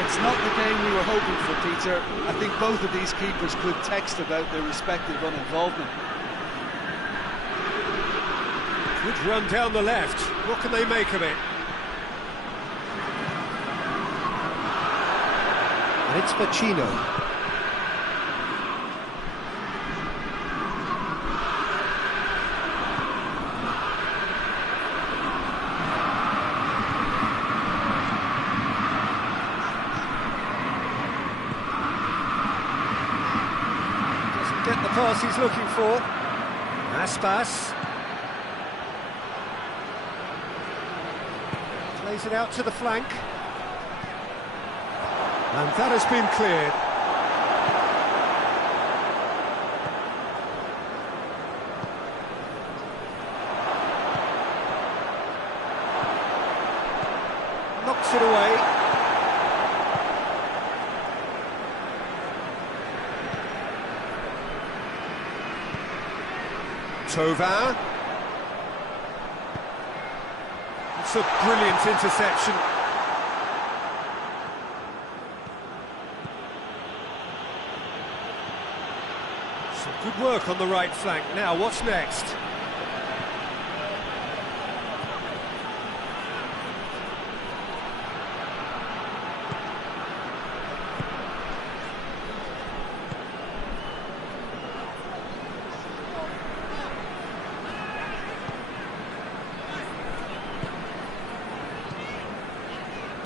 It's not the game we were hoping for, Peter. I think both of these keepers could text about their respective uninvolvement. Good run down the left. What can they make of it? And it's Machino. Get the pass he's looking for. Aspas. Plays it out to the flank. And that has been cleared. Knocks it away. Tovin. It's a brilliant interception. Some good work on the right flank. Now, what's next?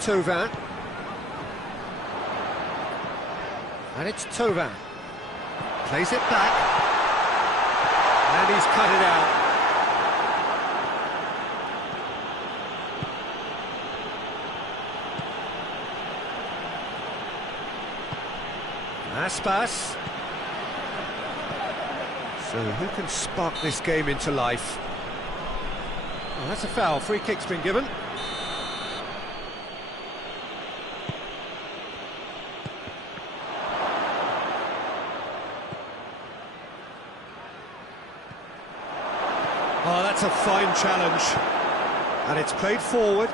Tovin. And it's Tovin. Plays it back. And he's cut it out. Aspas. So who can spark this game into life? Well, that's a foul. Free kick's been given. Oh, that's a fine challenge. And it's played forward.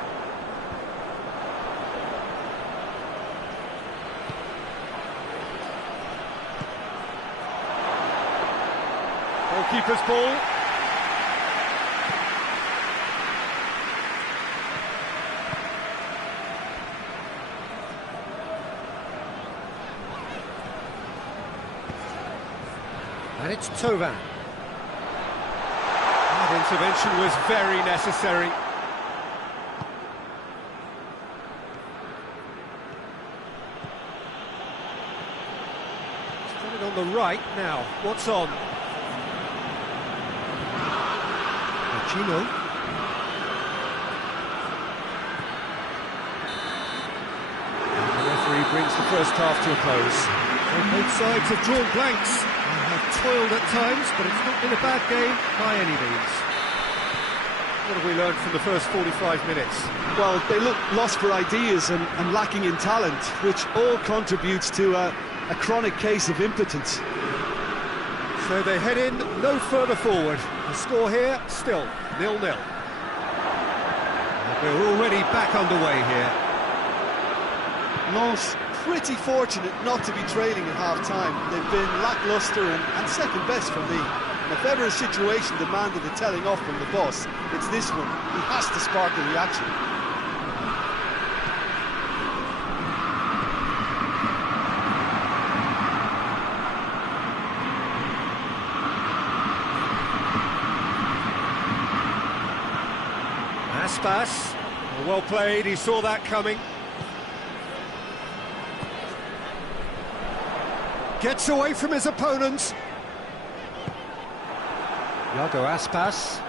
Goalkeeper's ball. And it's Tovan. That intervention was very necessary. He's got it on the right now. What's on? Chino. The referee brings the first half to a close. Well, both sides have drawn blanks and have toiled at times, but it's not been a bad game by any means. What have we learned from the first 45 minutes? Well, they look lost for ideas and lacking in talent, which all contributes to a chronic case of impotence. So they head in no further forward. The score here, still 0-0. We're already back underway here. Lens pretty fortunate not to be trailing at half-time. They've been lacklustre and second best for me. And if ever a situation demanded a telling off from the boss, it's this one. He has to spark a reaction. Aspas, well played, he saw that coming. Gets away from his opponents. Iago Aspas.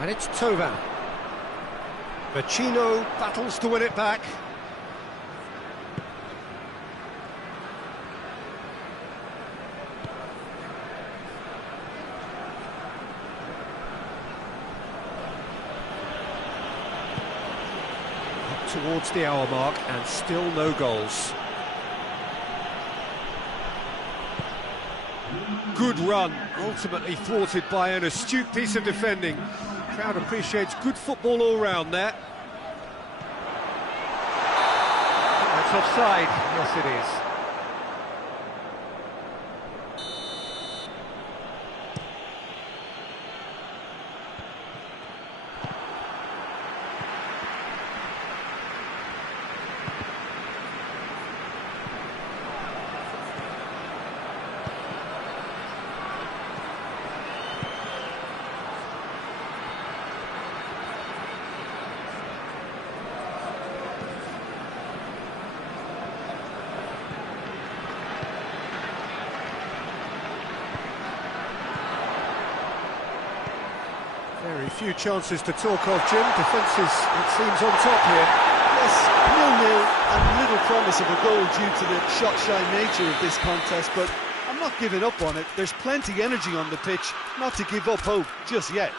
And it's Tovan. Vecino battles to win it back. Up towards the hour mark and still no goals. Good run, ultimately thwarted by an astute piece of defending. The crowd appreciates good football all round there. That's offside, yes it is. Very few chances to talk of, Jim. Defence is, it seems, on top here. Yes, 0-0 and little promise of a goal due to the shot-shy nature of this contest, but I'm not giving up on it. There's plenty energy on the pitch, not to give up hope just yet.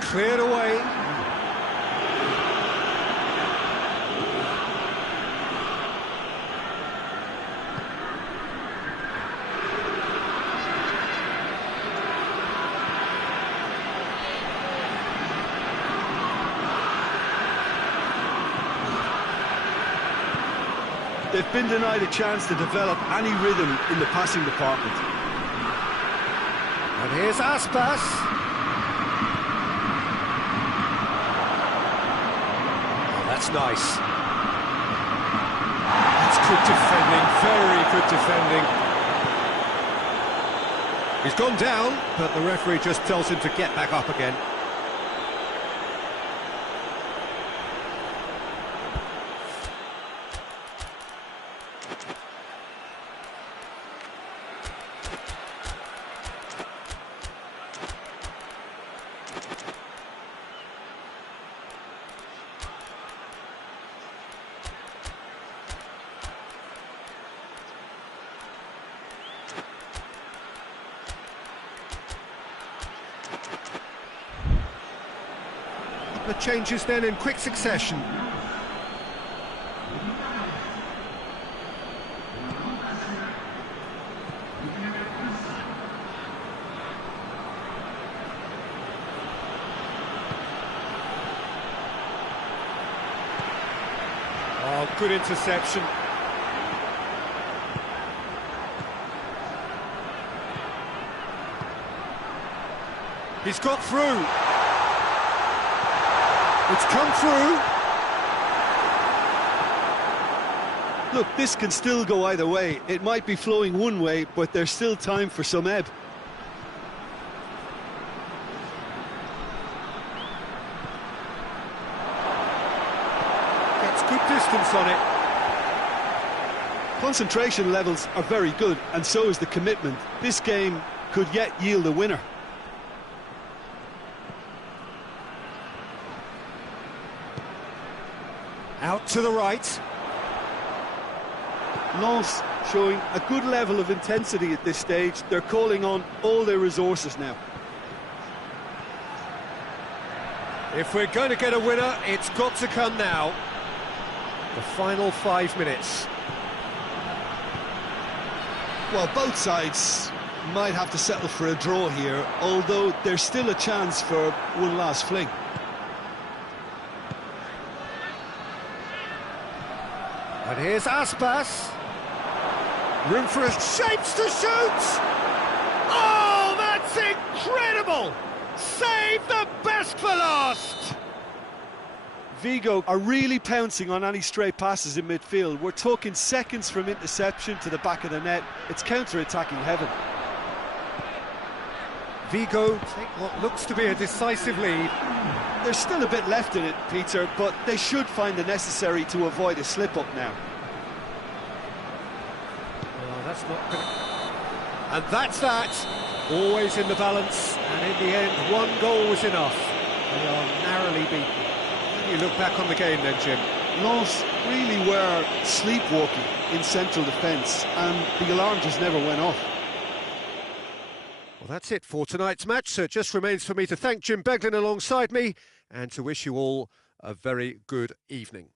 Cleared away. They've been denied a chance to develop any rhythm in the passing department. And here's Aspas. That's nice. That's good defending, very good defending. He's gone down, but the referee just tells him to get back up again. couple of changes then in quick succession. Oh, good interception. He's got through. It's come through. Look, this can still go either way. It might be flowing one way, but there's still time for some ebb. Gets good distance on it. Concentration levels are very good, and so is the commitment. This game could yet yield a winner. Out to the right. Lens showing a good level of intensity at this stage. They're calling on all their resources now. If we're going to get a winner, it's got to come now. The final 5 minutes. Well, both sides might have to settle for a draw here, although there's still a chance for one last fling. And here's Aspas. Room for shapes to shoot! Oh, that's incredible! Save the best for last! Vigo are really pouncing on any stray passes in midfield. We're talking seconds from interception to the back of the net. It's counter-attacking heaven. Vigo take what looks to be a decisive lead. There's still a bit left in it, Peter, but they should find the necessary to avoid a slip-up now. Oh, that's not good. And that's that. Always in the balance, and in the end, one goal was enough. They are narrowly beaten. You look back on the game then, Jim. Lens really were sleepwalking in central defence, and the alarm just never went off. Well, that's it for tonight's match, so it just remains for me to thank Jim Beglin alongside me and to wish you all a very good evening.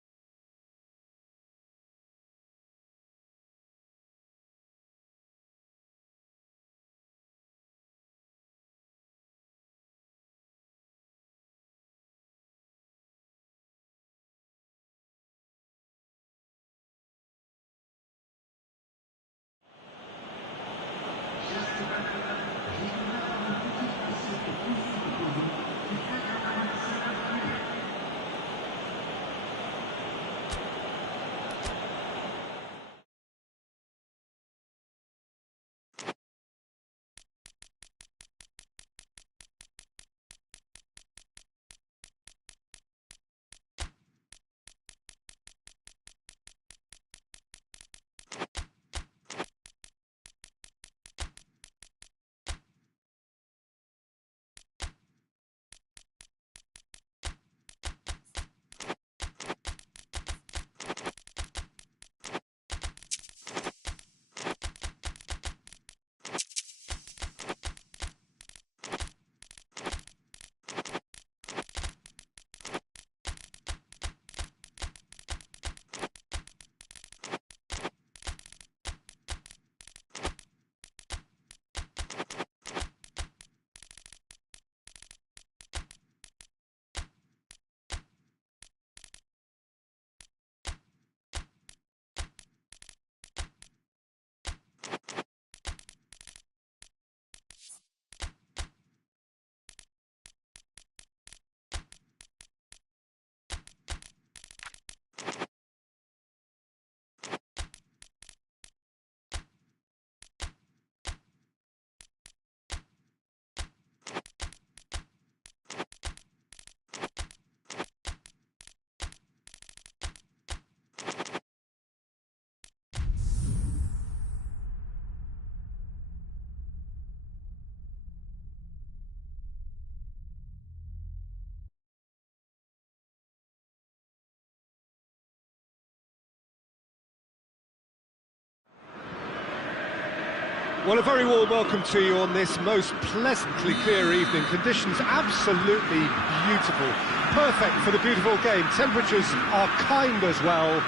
Well, a very warm welcome to you on this most pleasantly clear evening. Conditions absolutely beautiful. Perfect for the beautiful game. Temperatures are kind as well.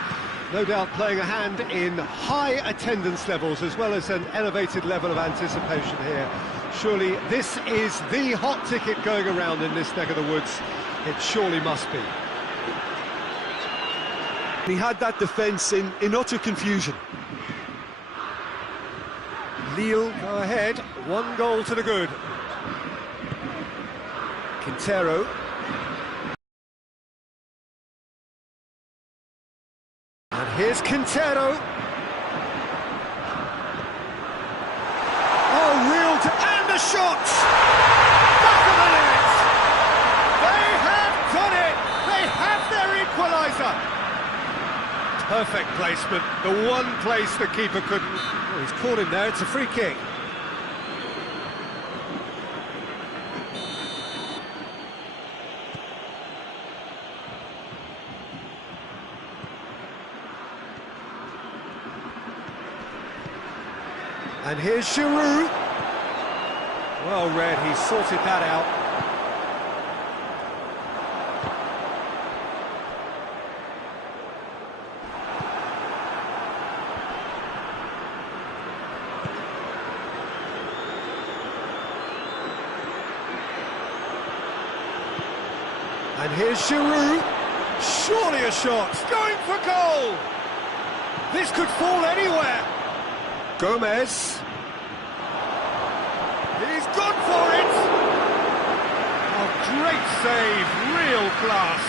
No doubt playing a hand in high attendance levels as well as an elevated level of anticipation here. Surely this is the hot ticket going around in this neck of the woods. It surely must be. He had that defence in utter confusion. Lille go ahead, 1 goal to the good. Quintero. And here's Quintero. Oh, and the shot! Back of the net! They have done it! They have their equaliser! Perfect placement, the one place the keeper couldn't. Oh, he's caught him there, it's a free kick. And here's Giroud. Well read, he sorted that out. And here's Giroud, surely a shot, going for goal! This could fall anywhere. Gomez. He's gone for it! Oh, great save, real class.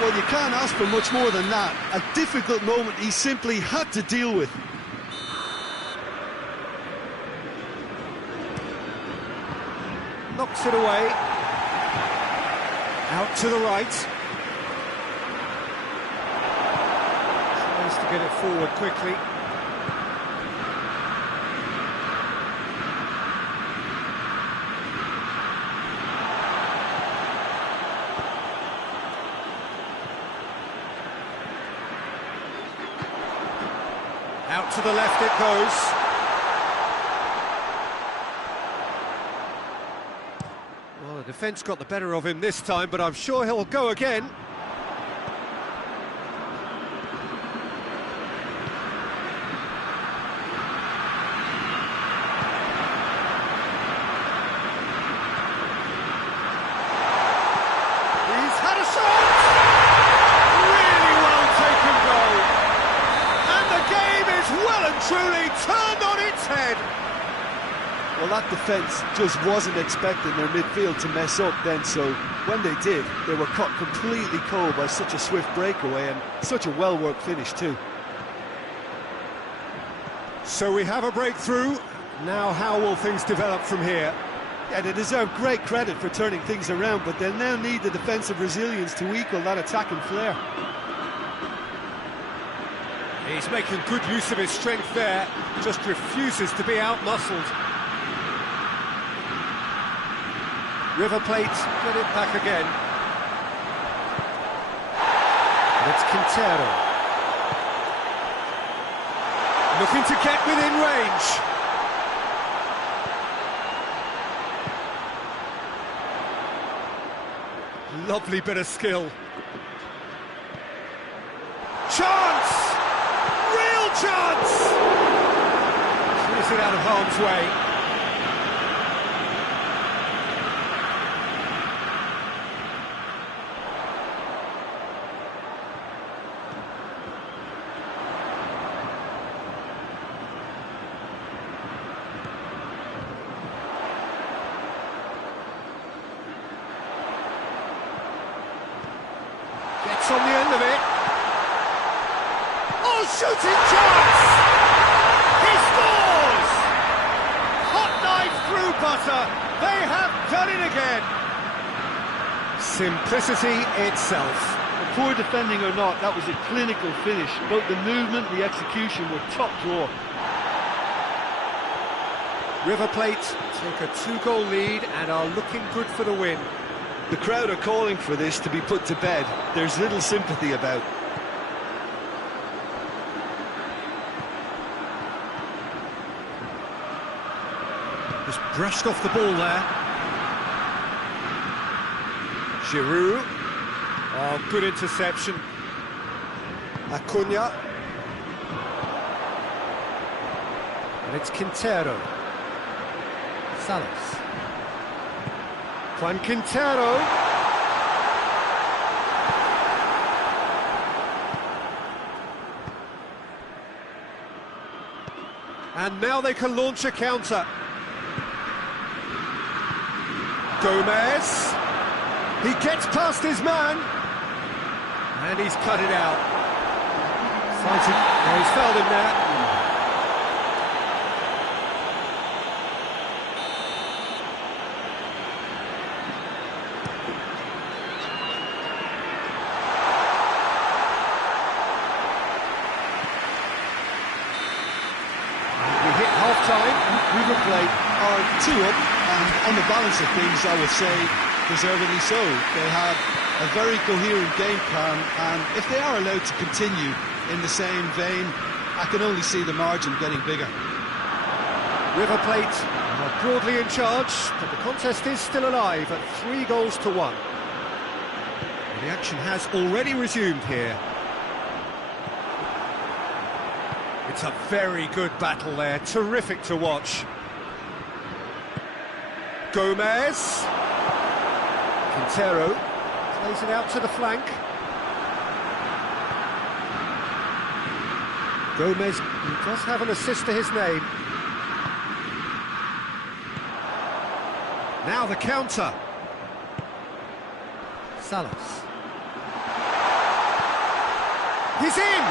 Well, you can't ask for much more than that. A difficult moment he simply had to deal with. Knocks it away. Out to the right. Tries to get it forward quickly. Out to the left it goes. Well, the defence got the better of him this time, but I'm sure he'll go again. He's had a shot! Really well taken goal. And the game is well and truly turned on its head. Well, that defence just wasn't expecting their midfield to mess up then, so when they did, they were caught completely cold by such a swift breakaway and such a well-worked finish too. So we have a breakthrough. Now how will things develop from here? Yeah, they deserve great credit for turning things around, but they'll now need the defensive resilience to equal that attacking flair. He's making good use of his strength there, just refuses to be out-muscled. River Plate get it back again. And it's Quintero. Looking to get within range. Lovely bit of skill. Chance! Real chance! Clears it out of harm's way. Gets on the end of it. Oh, shooting chance! He scores! Hot knife through butter. They have done it again. Simplicity itself. Poor defending or not, that was a clinical finish. Both the movement and the execution were top drawer. River Plate take a 2-goal lead and are looking good for the win. The crowd are calling for this to be put to bed. There's little sympathy about. Brushed off the ball there. Giroud. Oh, good interception. Acuna. And it's Quintero. Salas. Juan Quintero. And now they can launch a counter. Gomez. He gets past his man. And he's cut it out. Oh, he's fouled him there. River Plate are 2 up, and on the balance of things, I would say deservedly so. They had a very coherent game plan, and if they are allowed to continue in the same vein, I can only see the margin getting bigger. River Plate are broadly in charge, but the contest is still alive at 3-1. The action has already resumed here. It's a very good battle there, terrific to watch. Gomez. Quintero plays it out to the flank. Gomez does have an assist to his name. Now the counter. Salas. He's in!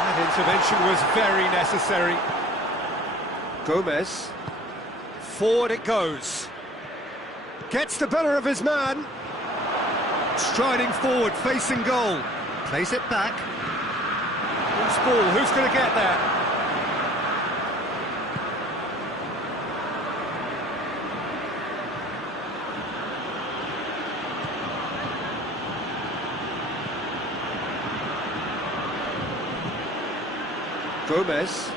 That intervention was very necessary. Gomez. Forward it goes. Gets the better of his man. Striding forward, facing goal. Plays it back. Loose ball, who's going to get that? Gomez.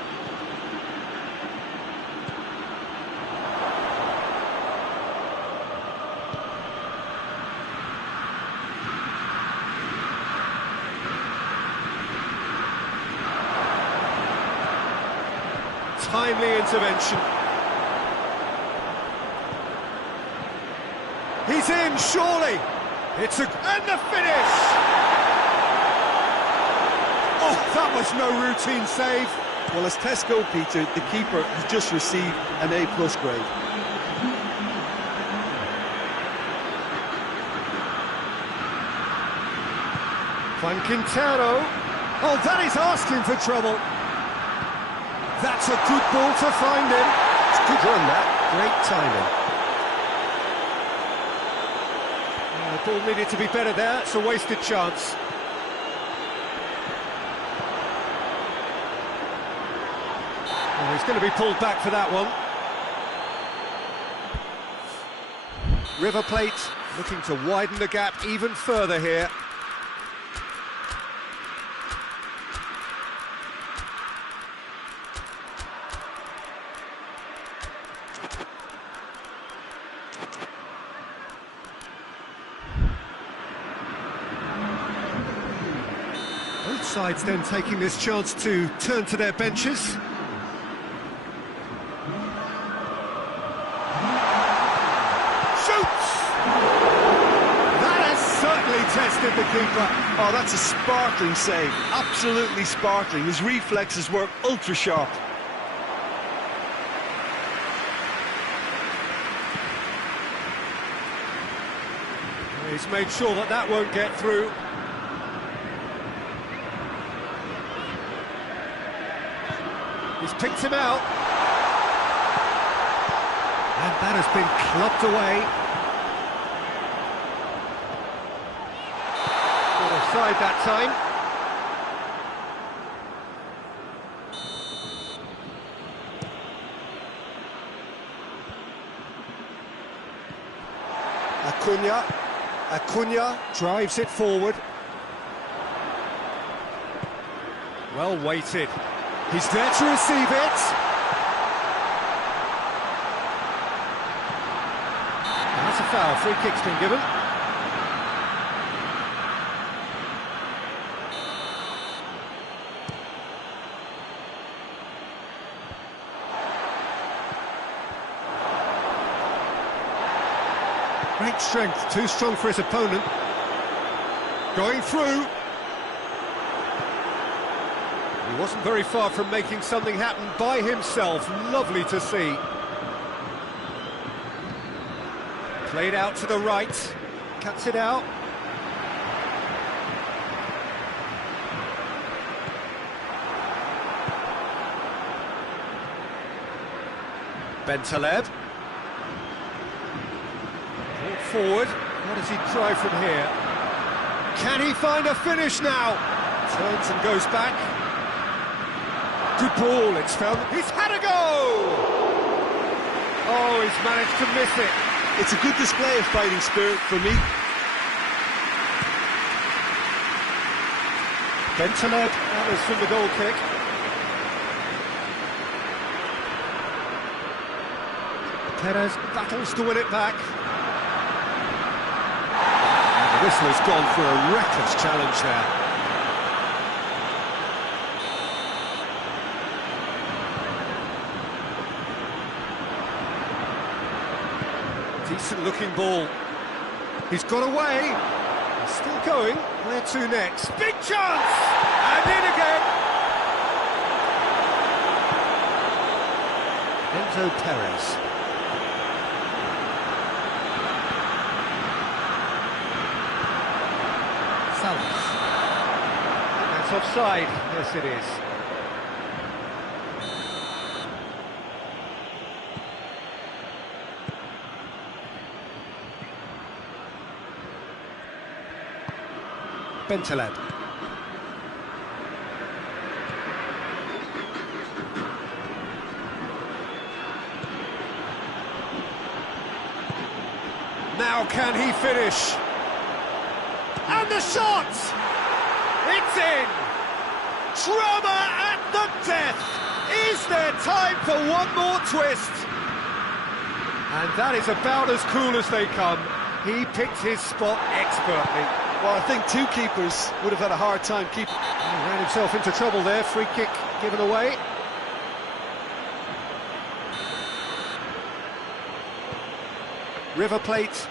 Timely intervention. He's in, surely. And the finish! Oh, that was no routine save. Well, as Tesco, Peter, the keeper has just received an A+ grade. Juan Quintero. Oh, that is asking for trouble. That's a good ball to find him. It's a good run, that. Great timing. The ball needed to be better there. It's a wasted chance. Oh, he's going to be pulled back for that one. River Plate looking to widen the gap even further here. Both sides then taking this chance to turn to their benches. Shoots! That has certainly tested the keeper. Oh, that's a sparkling save, absolutely sparkling. His reflexes were ultra sharp. He's made sure that that won't get through. He's picked him out. And that has been clubbed away. Good offside that time. Acuna drives it forward. Well weighted. He's there to receive it. That's a foul. Free kick's been given. Great strength, too strong for his opponent. Going through. He wasn't very far from making something happen by himself. Lovely to see. Played out to the right. Cuts it out. Bentaleb. Forward. What does he try from here? Can he find a finish now? Turns and goes back. Good ball, it's found. He's had a go! Oh, he's managed to miss it. It's a good display of fighting spirit for me. Bentaleb, that was from the goal kick. Perez battles to win it back. The whistler's gone for a reckless challenge there. Decent looking ball. He's got away. He's still going. Where to next? Big chance! And in again! Enzo Perez. That's offside. Yes, it is. Bentaleb. Now can he finish? And the shot! It's in! Drama at the death! Is there time for one more twist? And that is about as cool as they come. He picked his spot expertly. Well, I think two keepers would have had a hard time keeping. He ran himself into trouble there. Free kick given away. River Plate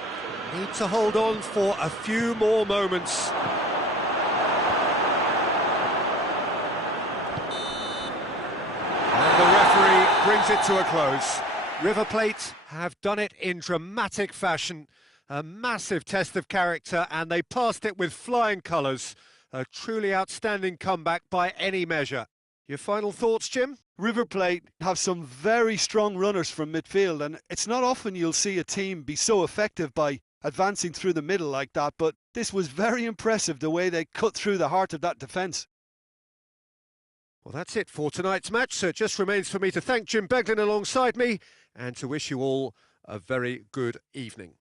need to hold on for a few more moments. And the referee brings it to a close. River Plate have done it in dramatic fashion. A massive test of character, and they passed it with flying colours. A truly outstanding comeback by any measure. Your final thoughts, Jim? River Plate have some very strong runners from midfield, and it's not often you'll see a team be so effective by advancing through the middle like that, but this was very impressive, the way they cut through the heart of that defence. Well, that's it for tonight's match, so it just remains for me to thank Jim Beglin alongside me and to wish you all a very good evening.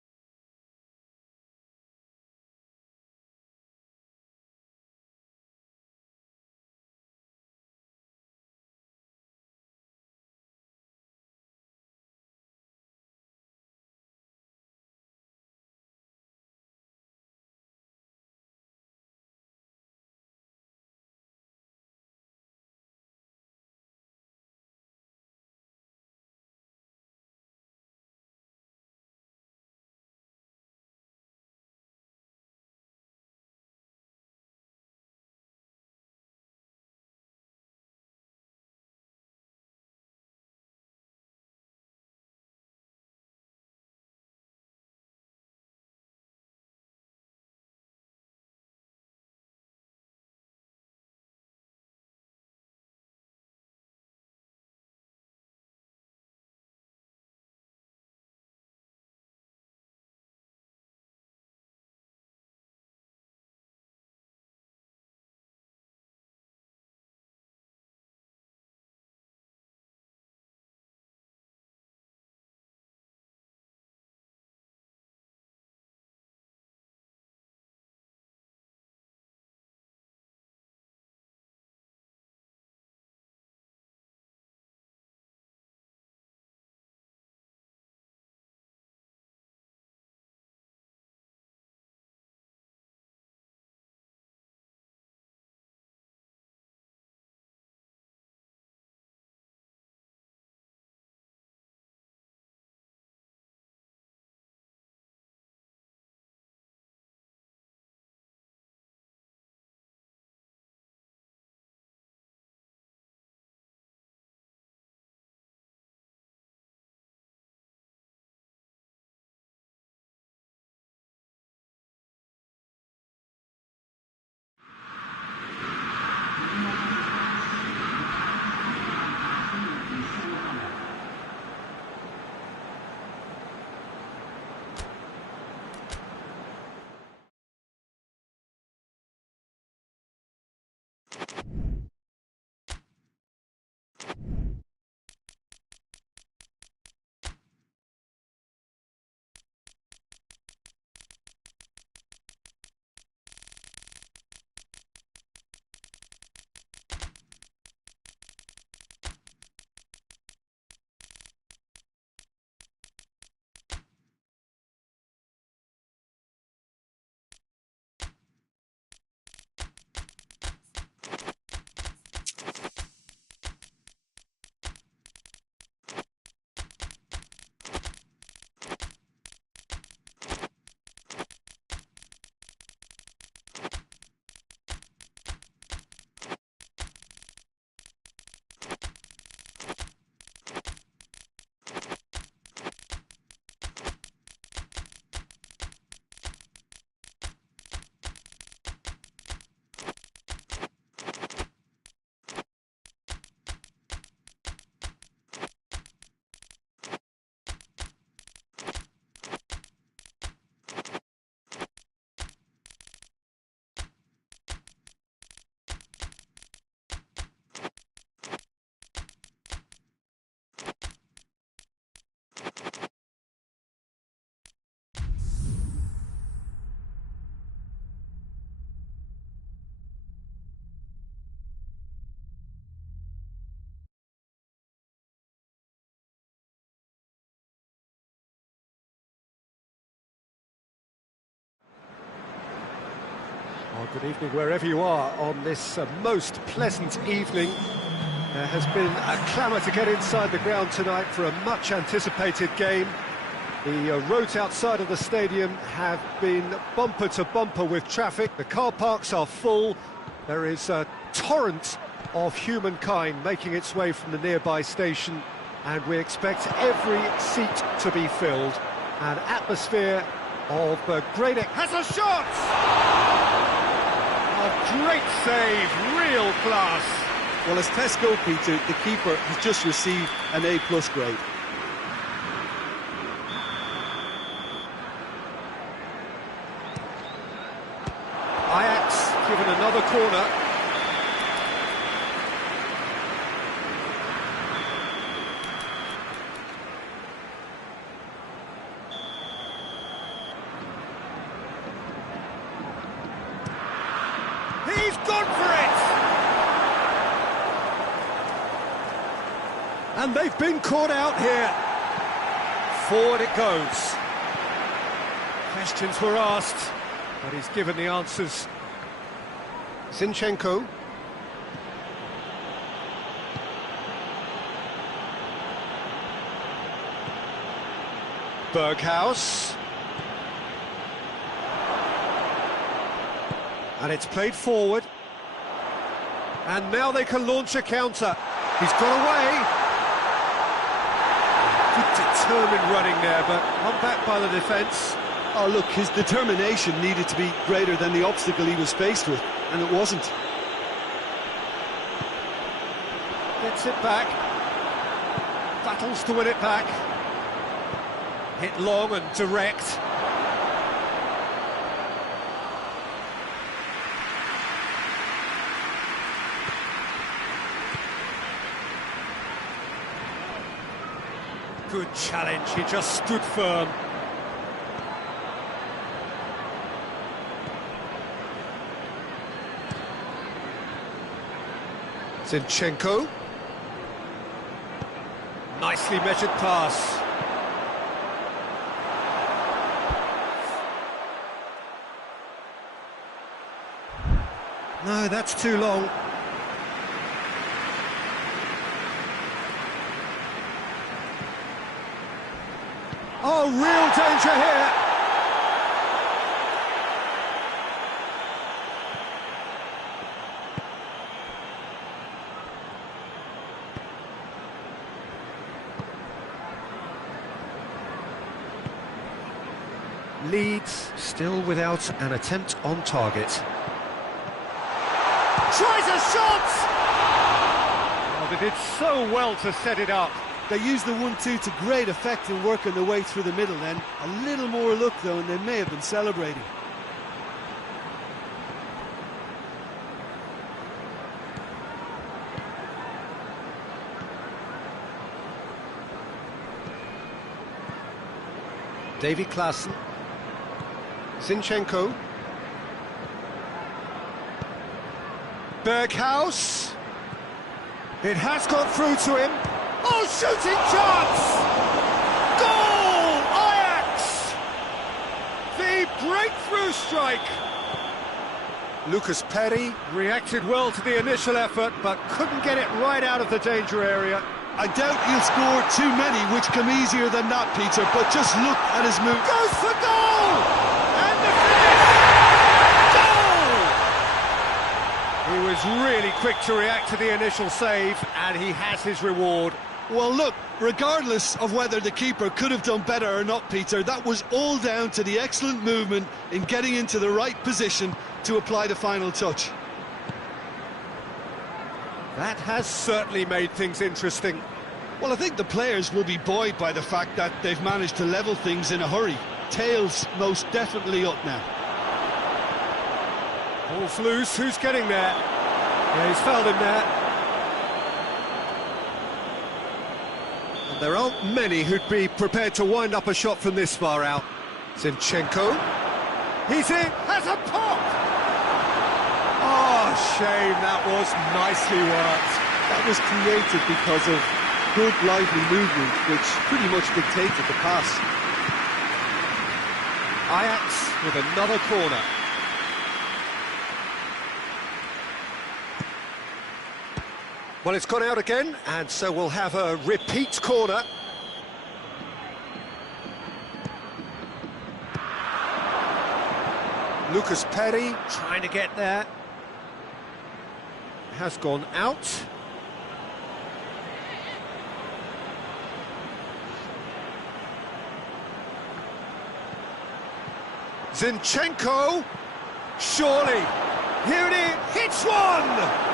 Well, good evening wherever you are on this most pleasant evening. There has been a clamour to get inside the ground tonight for a much-anticipated game. The roads outside of the stadium have been bumper to bumper with traffic. The car parks are full. There is a torrent of humankind making its way from the nearby station, and we expect every seat to be filled. An atmosphere of great... Has a shot! A great save, real class. Well, as tests go, Peter, the keeper has just received an A+ grade. Ajax given another corner. He's gone for it! And they've been caught out here. Forward it goes. Questions were asked, but he's given the answers. Zinchenko. Berghaus. And it's played forward. And now they can launch a counter. He's got away. Good determined running there, but hung back by the defence. Oh, look, his determination needed to be greater than the obstacle he was faced with, and it wasn't. Gets it back. Battles to win it back. Hit long and direct. Good challenge, he just stood firm. Zinchenko. Nicely measured pass. No, that's too long. Oh, real danger here. Leeds still without an attempt on target. Tries a shot! Oh, they did so well to set it up. They used the 1-2 to great effect in working their way through the middle then. A little more luck, though, and they may have been celebrating. Davy Klaassen. Zinchenko. Berghaus. It has got through to him. Oh, shooting chance! Goal! Ajax! The breakthrough strike! Lucas Perry reacted well to the initial effort, but couldn't get it right out of the danger area. I doubt he'll score too many, which come easier than that, Peter, but just look at his move. Goes for goal! And the finish! Goal! He was really quick to react to the initial save, and he has his reward. Well, look, regardless of whether the keeper could have done better or not, Peter, that was all down to the excellent movement in getting into the right position to apply the final touch. That has certainly made things interesting. Well, I think the players will be buoyed by the fact that they've managed to level things in a hurry. Tails most definitely up now. Ball's loose, who's getting there? Yeah, he's fouled him there. And there aren't many who'd be prepared to wind up a shot from this far out. Zinchenko. He's in, has a pop! Oh, shame, that was nicely worked. That was created because of good, lively movement, which pretty much dictated the pass. Ajax with another corner. Well, it's gone out again, and so we'll have a repeat corner. Lucas Perry trying to get there. Has gone out. Zinchenko, surely, here it is, hits one!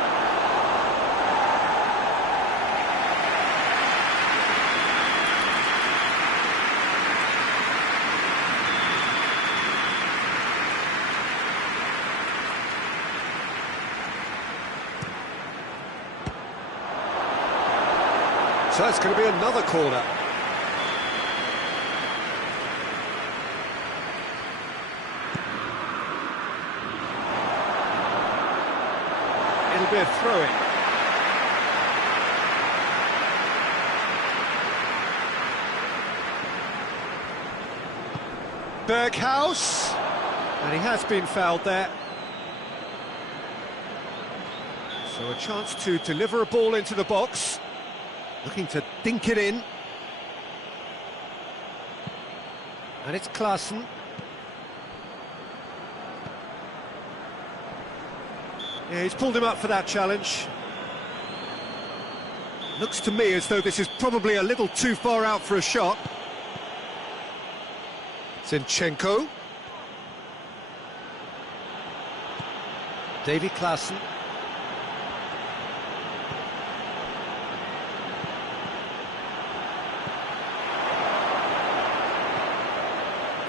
So it's going to be another corner. It'll be a throw-in. Berghaus, and he has been fouled there. So a chance to deliver a ball into the box. Looking to dink it in. And it's Klaassen. Yeah, he's pulled him up for that challenge. Looks to me as though this is probably a little too far out for a shot. Zinchenko. Davy Klaassen.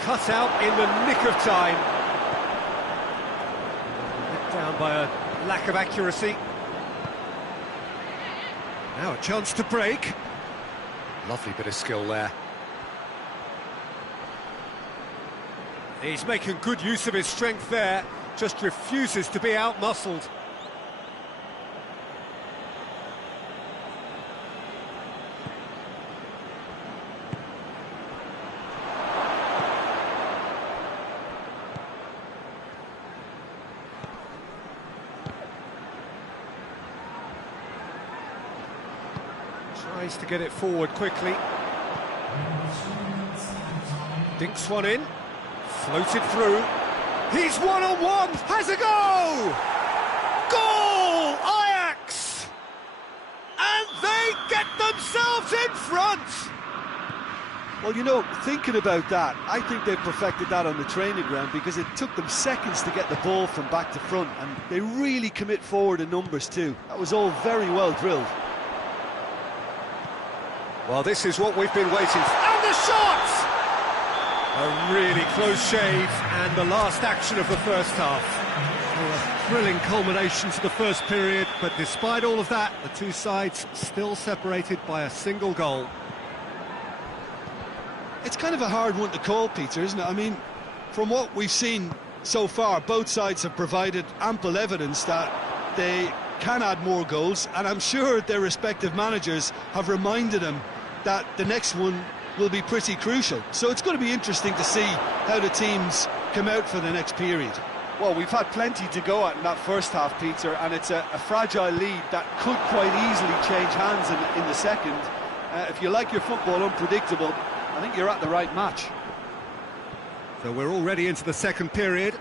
Cut out in the nick of time. Let down by a lack of accuracy. Now a chance to break. Lovely bit of skill there. He's making good use of his strength there, just refuses to be out-muscled. Tries to get it forward quickly. Dinks one in. Floated through. He's one-on-one! Has a go! Goal! Ajax! And they get themselves in front! Well, you know, thinking about that, I think they perfected that on the training ground because it took them seconds to get the ball from back to front, and they really commit forward in numbers too. That was all very well drilled. Well, this is what we've been waiting for. And the shot! A really close shave, and the last action of the first half. A thrilling culmination to the first period, but despite all of that, the two sides still separated by a single goal. It's kind of a hard one to call, Peter, isn't it? I mean, from what we've seen so far, both sides have provided ample evidence that they can add more goals, and I'm sure their respective managers have reminded them that the next one will be pretty crucial. So it's going to be interesting to see how the teams come out for the next period. Well, we've had plenty to go at in that first half, Peter, and it's a fragile lead that could quite easily change hands in the second. If you like your football unpredictable, I think you're at the right match. So we're already into the second period.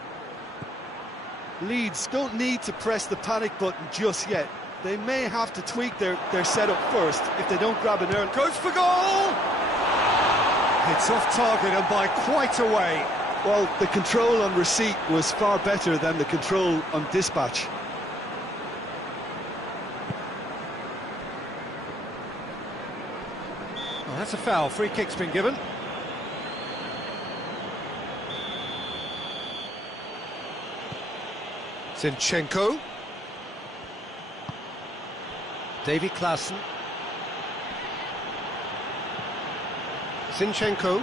Leeds don't need to press the panic button just yet. They may have to tweak their setup first if they don't grab an early... Goes for goal! It's off target and by quite a way. Well, the control on receipt was far better than the control on dispatch. Well, that's a foul. Free kick's been given. Zinchenko. Davy Klaassen. Zinchenko.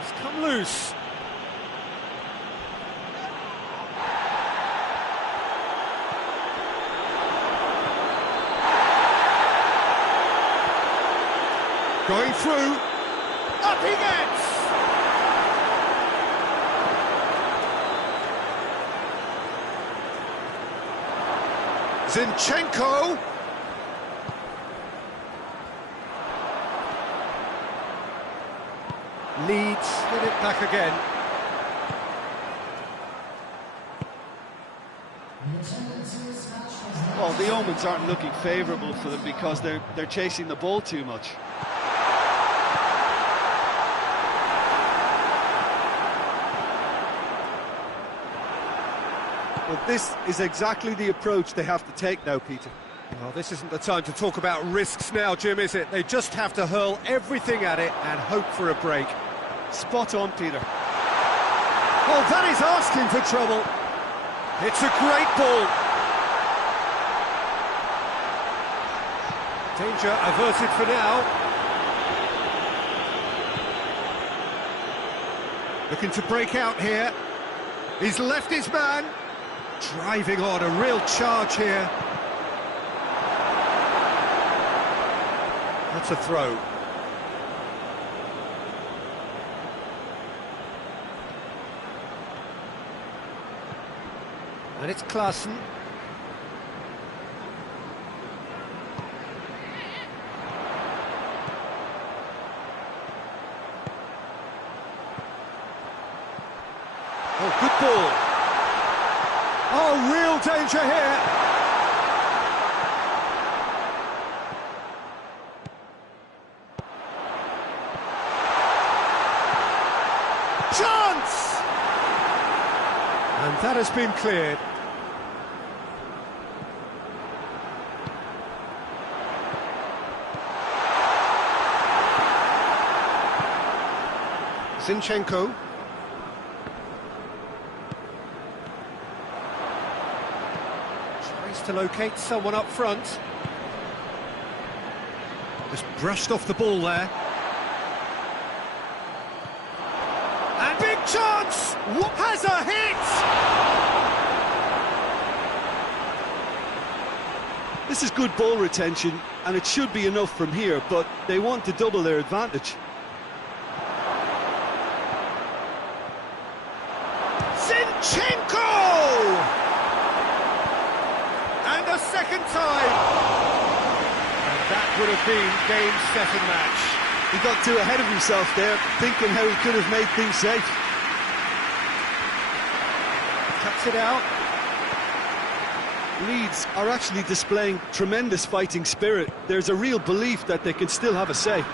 He's come loose. Going through. Up he gets! Zinchenko. Leeds get it back again. Well, the omens aren't looking favourable for them because they're chasing the ball too much. Well, this is exactly the approach they have to take now, Peter. Well, this isn't the time to talk about risks now, Jim, is it? They just have to hurl everything at it and hope for a break. Spot on, Peter. Oh, that is asking for trouble. It's a great ball. Danger averted for now. Looking to break out here. He's left his man. Driving on, a real charge here. That's a throw. And it's Klaassen. Oh, good ball. Oh, real danger here. Chance! And that has been cleared. Zinchenko. Tries to locate someone up front. Just brushed off the ball there. And big chance! Has a hit! This is good ball retention, and it should be enough from here, but they want to double their advantage. Zinchenko! And a second time! And that would have been game, set and match. He got too ahead of himself there, thinking how he could have made things safe. Cuts it out. Leeds are actually displaying tremendous fighting spirit. There's a real belief that they can still have a say.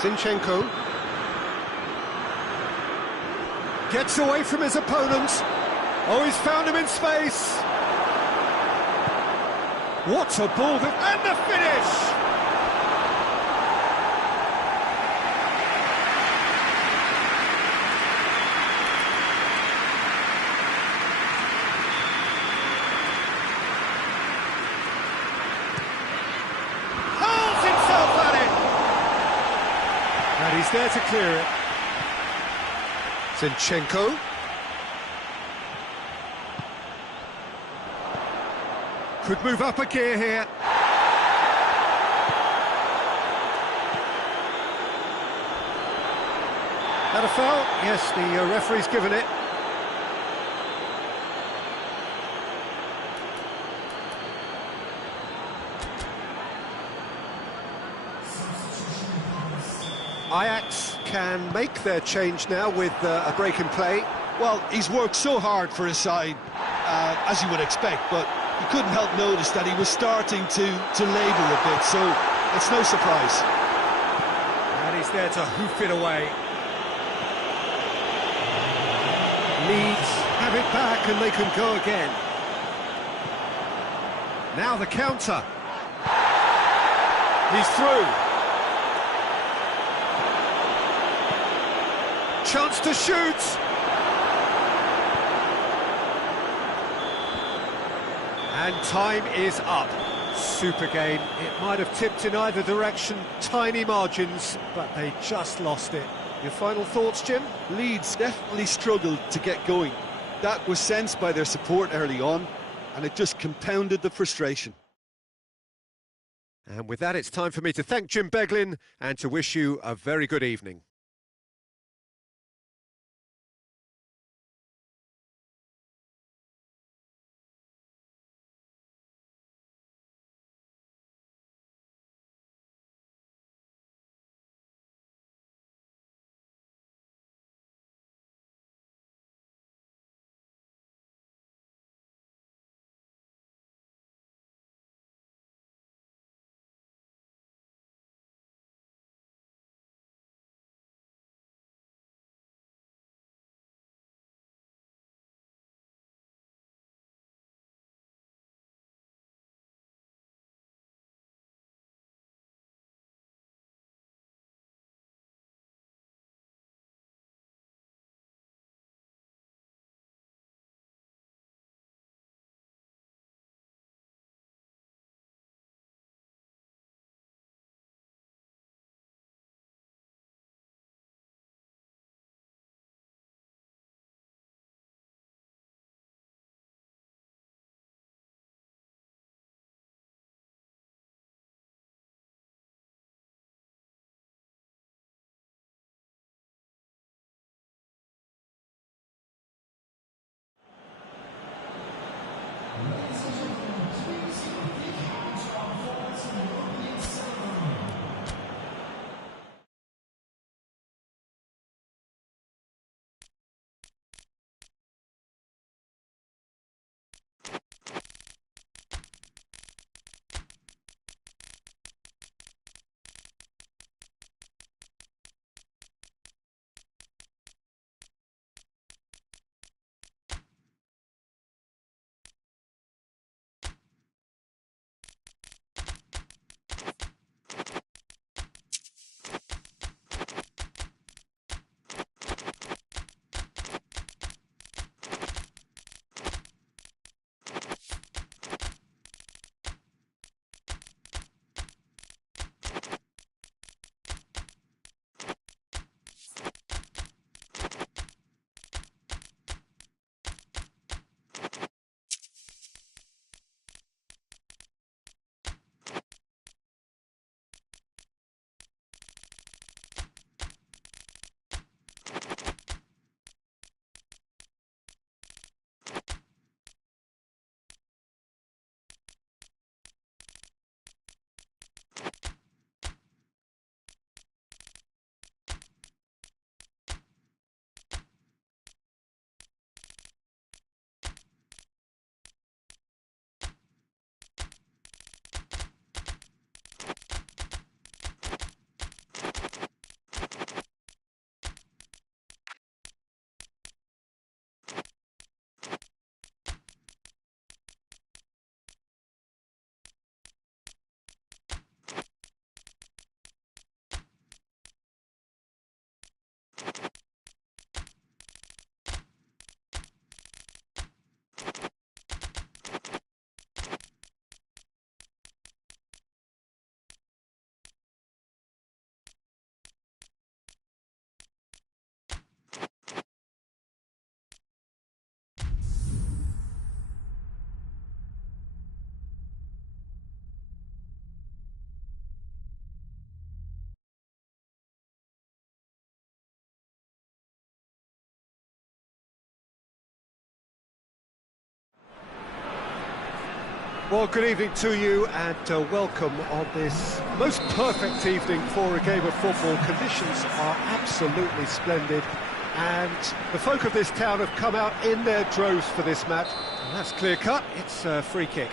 Zinchenko gets away from his opponent. Oh, he's found him in space. What a ball! And the finish! Hurls himself at it! And he's there to clear it. Zinchenko. Could move up a gear here. That a foul? Yes, the referee's given it. Ajax can make their change now with a break in play. Well, he's worked so hard for his side, as you would expect, but you couldn't help notice that he was starting to labour a bit, so it's no surprise. And he's there to hoof it away. Leeds have it back and they can go again. Now the counter. He's through. Chance to shoot. And time is up. Super game. It might have tipped in either direction, tiny margins, but they just lost it. Your final thoughts, Jim? Leeds definitely struggled to get going. That was sensed by their support early on, and it just compounded the frustration. And with that, it's time for me to thank Jim Beglin and to wish you a very good evening. Well, good evening to you and welcome on this most perfect evening for a game of football. Conditions are absolutely splendid and the folk of this town have come out in their droves for this match. And that's clear cut, it's a free kick.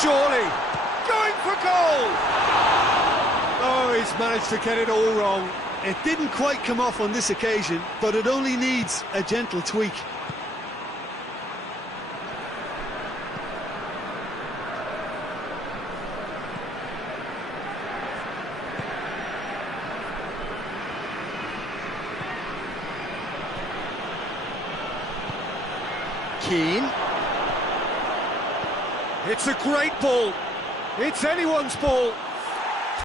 Surely, going for goal! Oh, he's managed to get it all wrong. It didn't quite come off on this occasion, but it only needs a gentle tweak. Keane. It's a great ball. It's anyone's ball.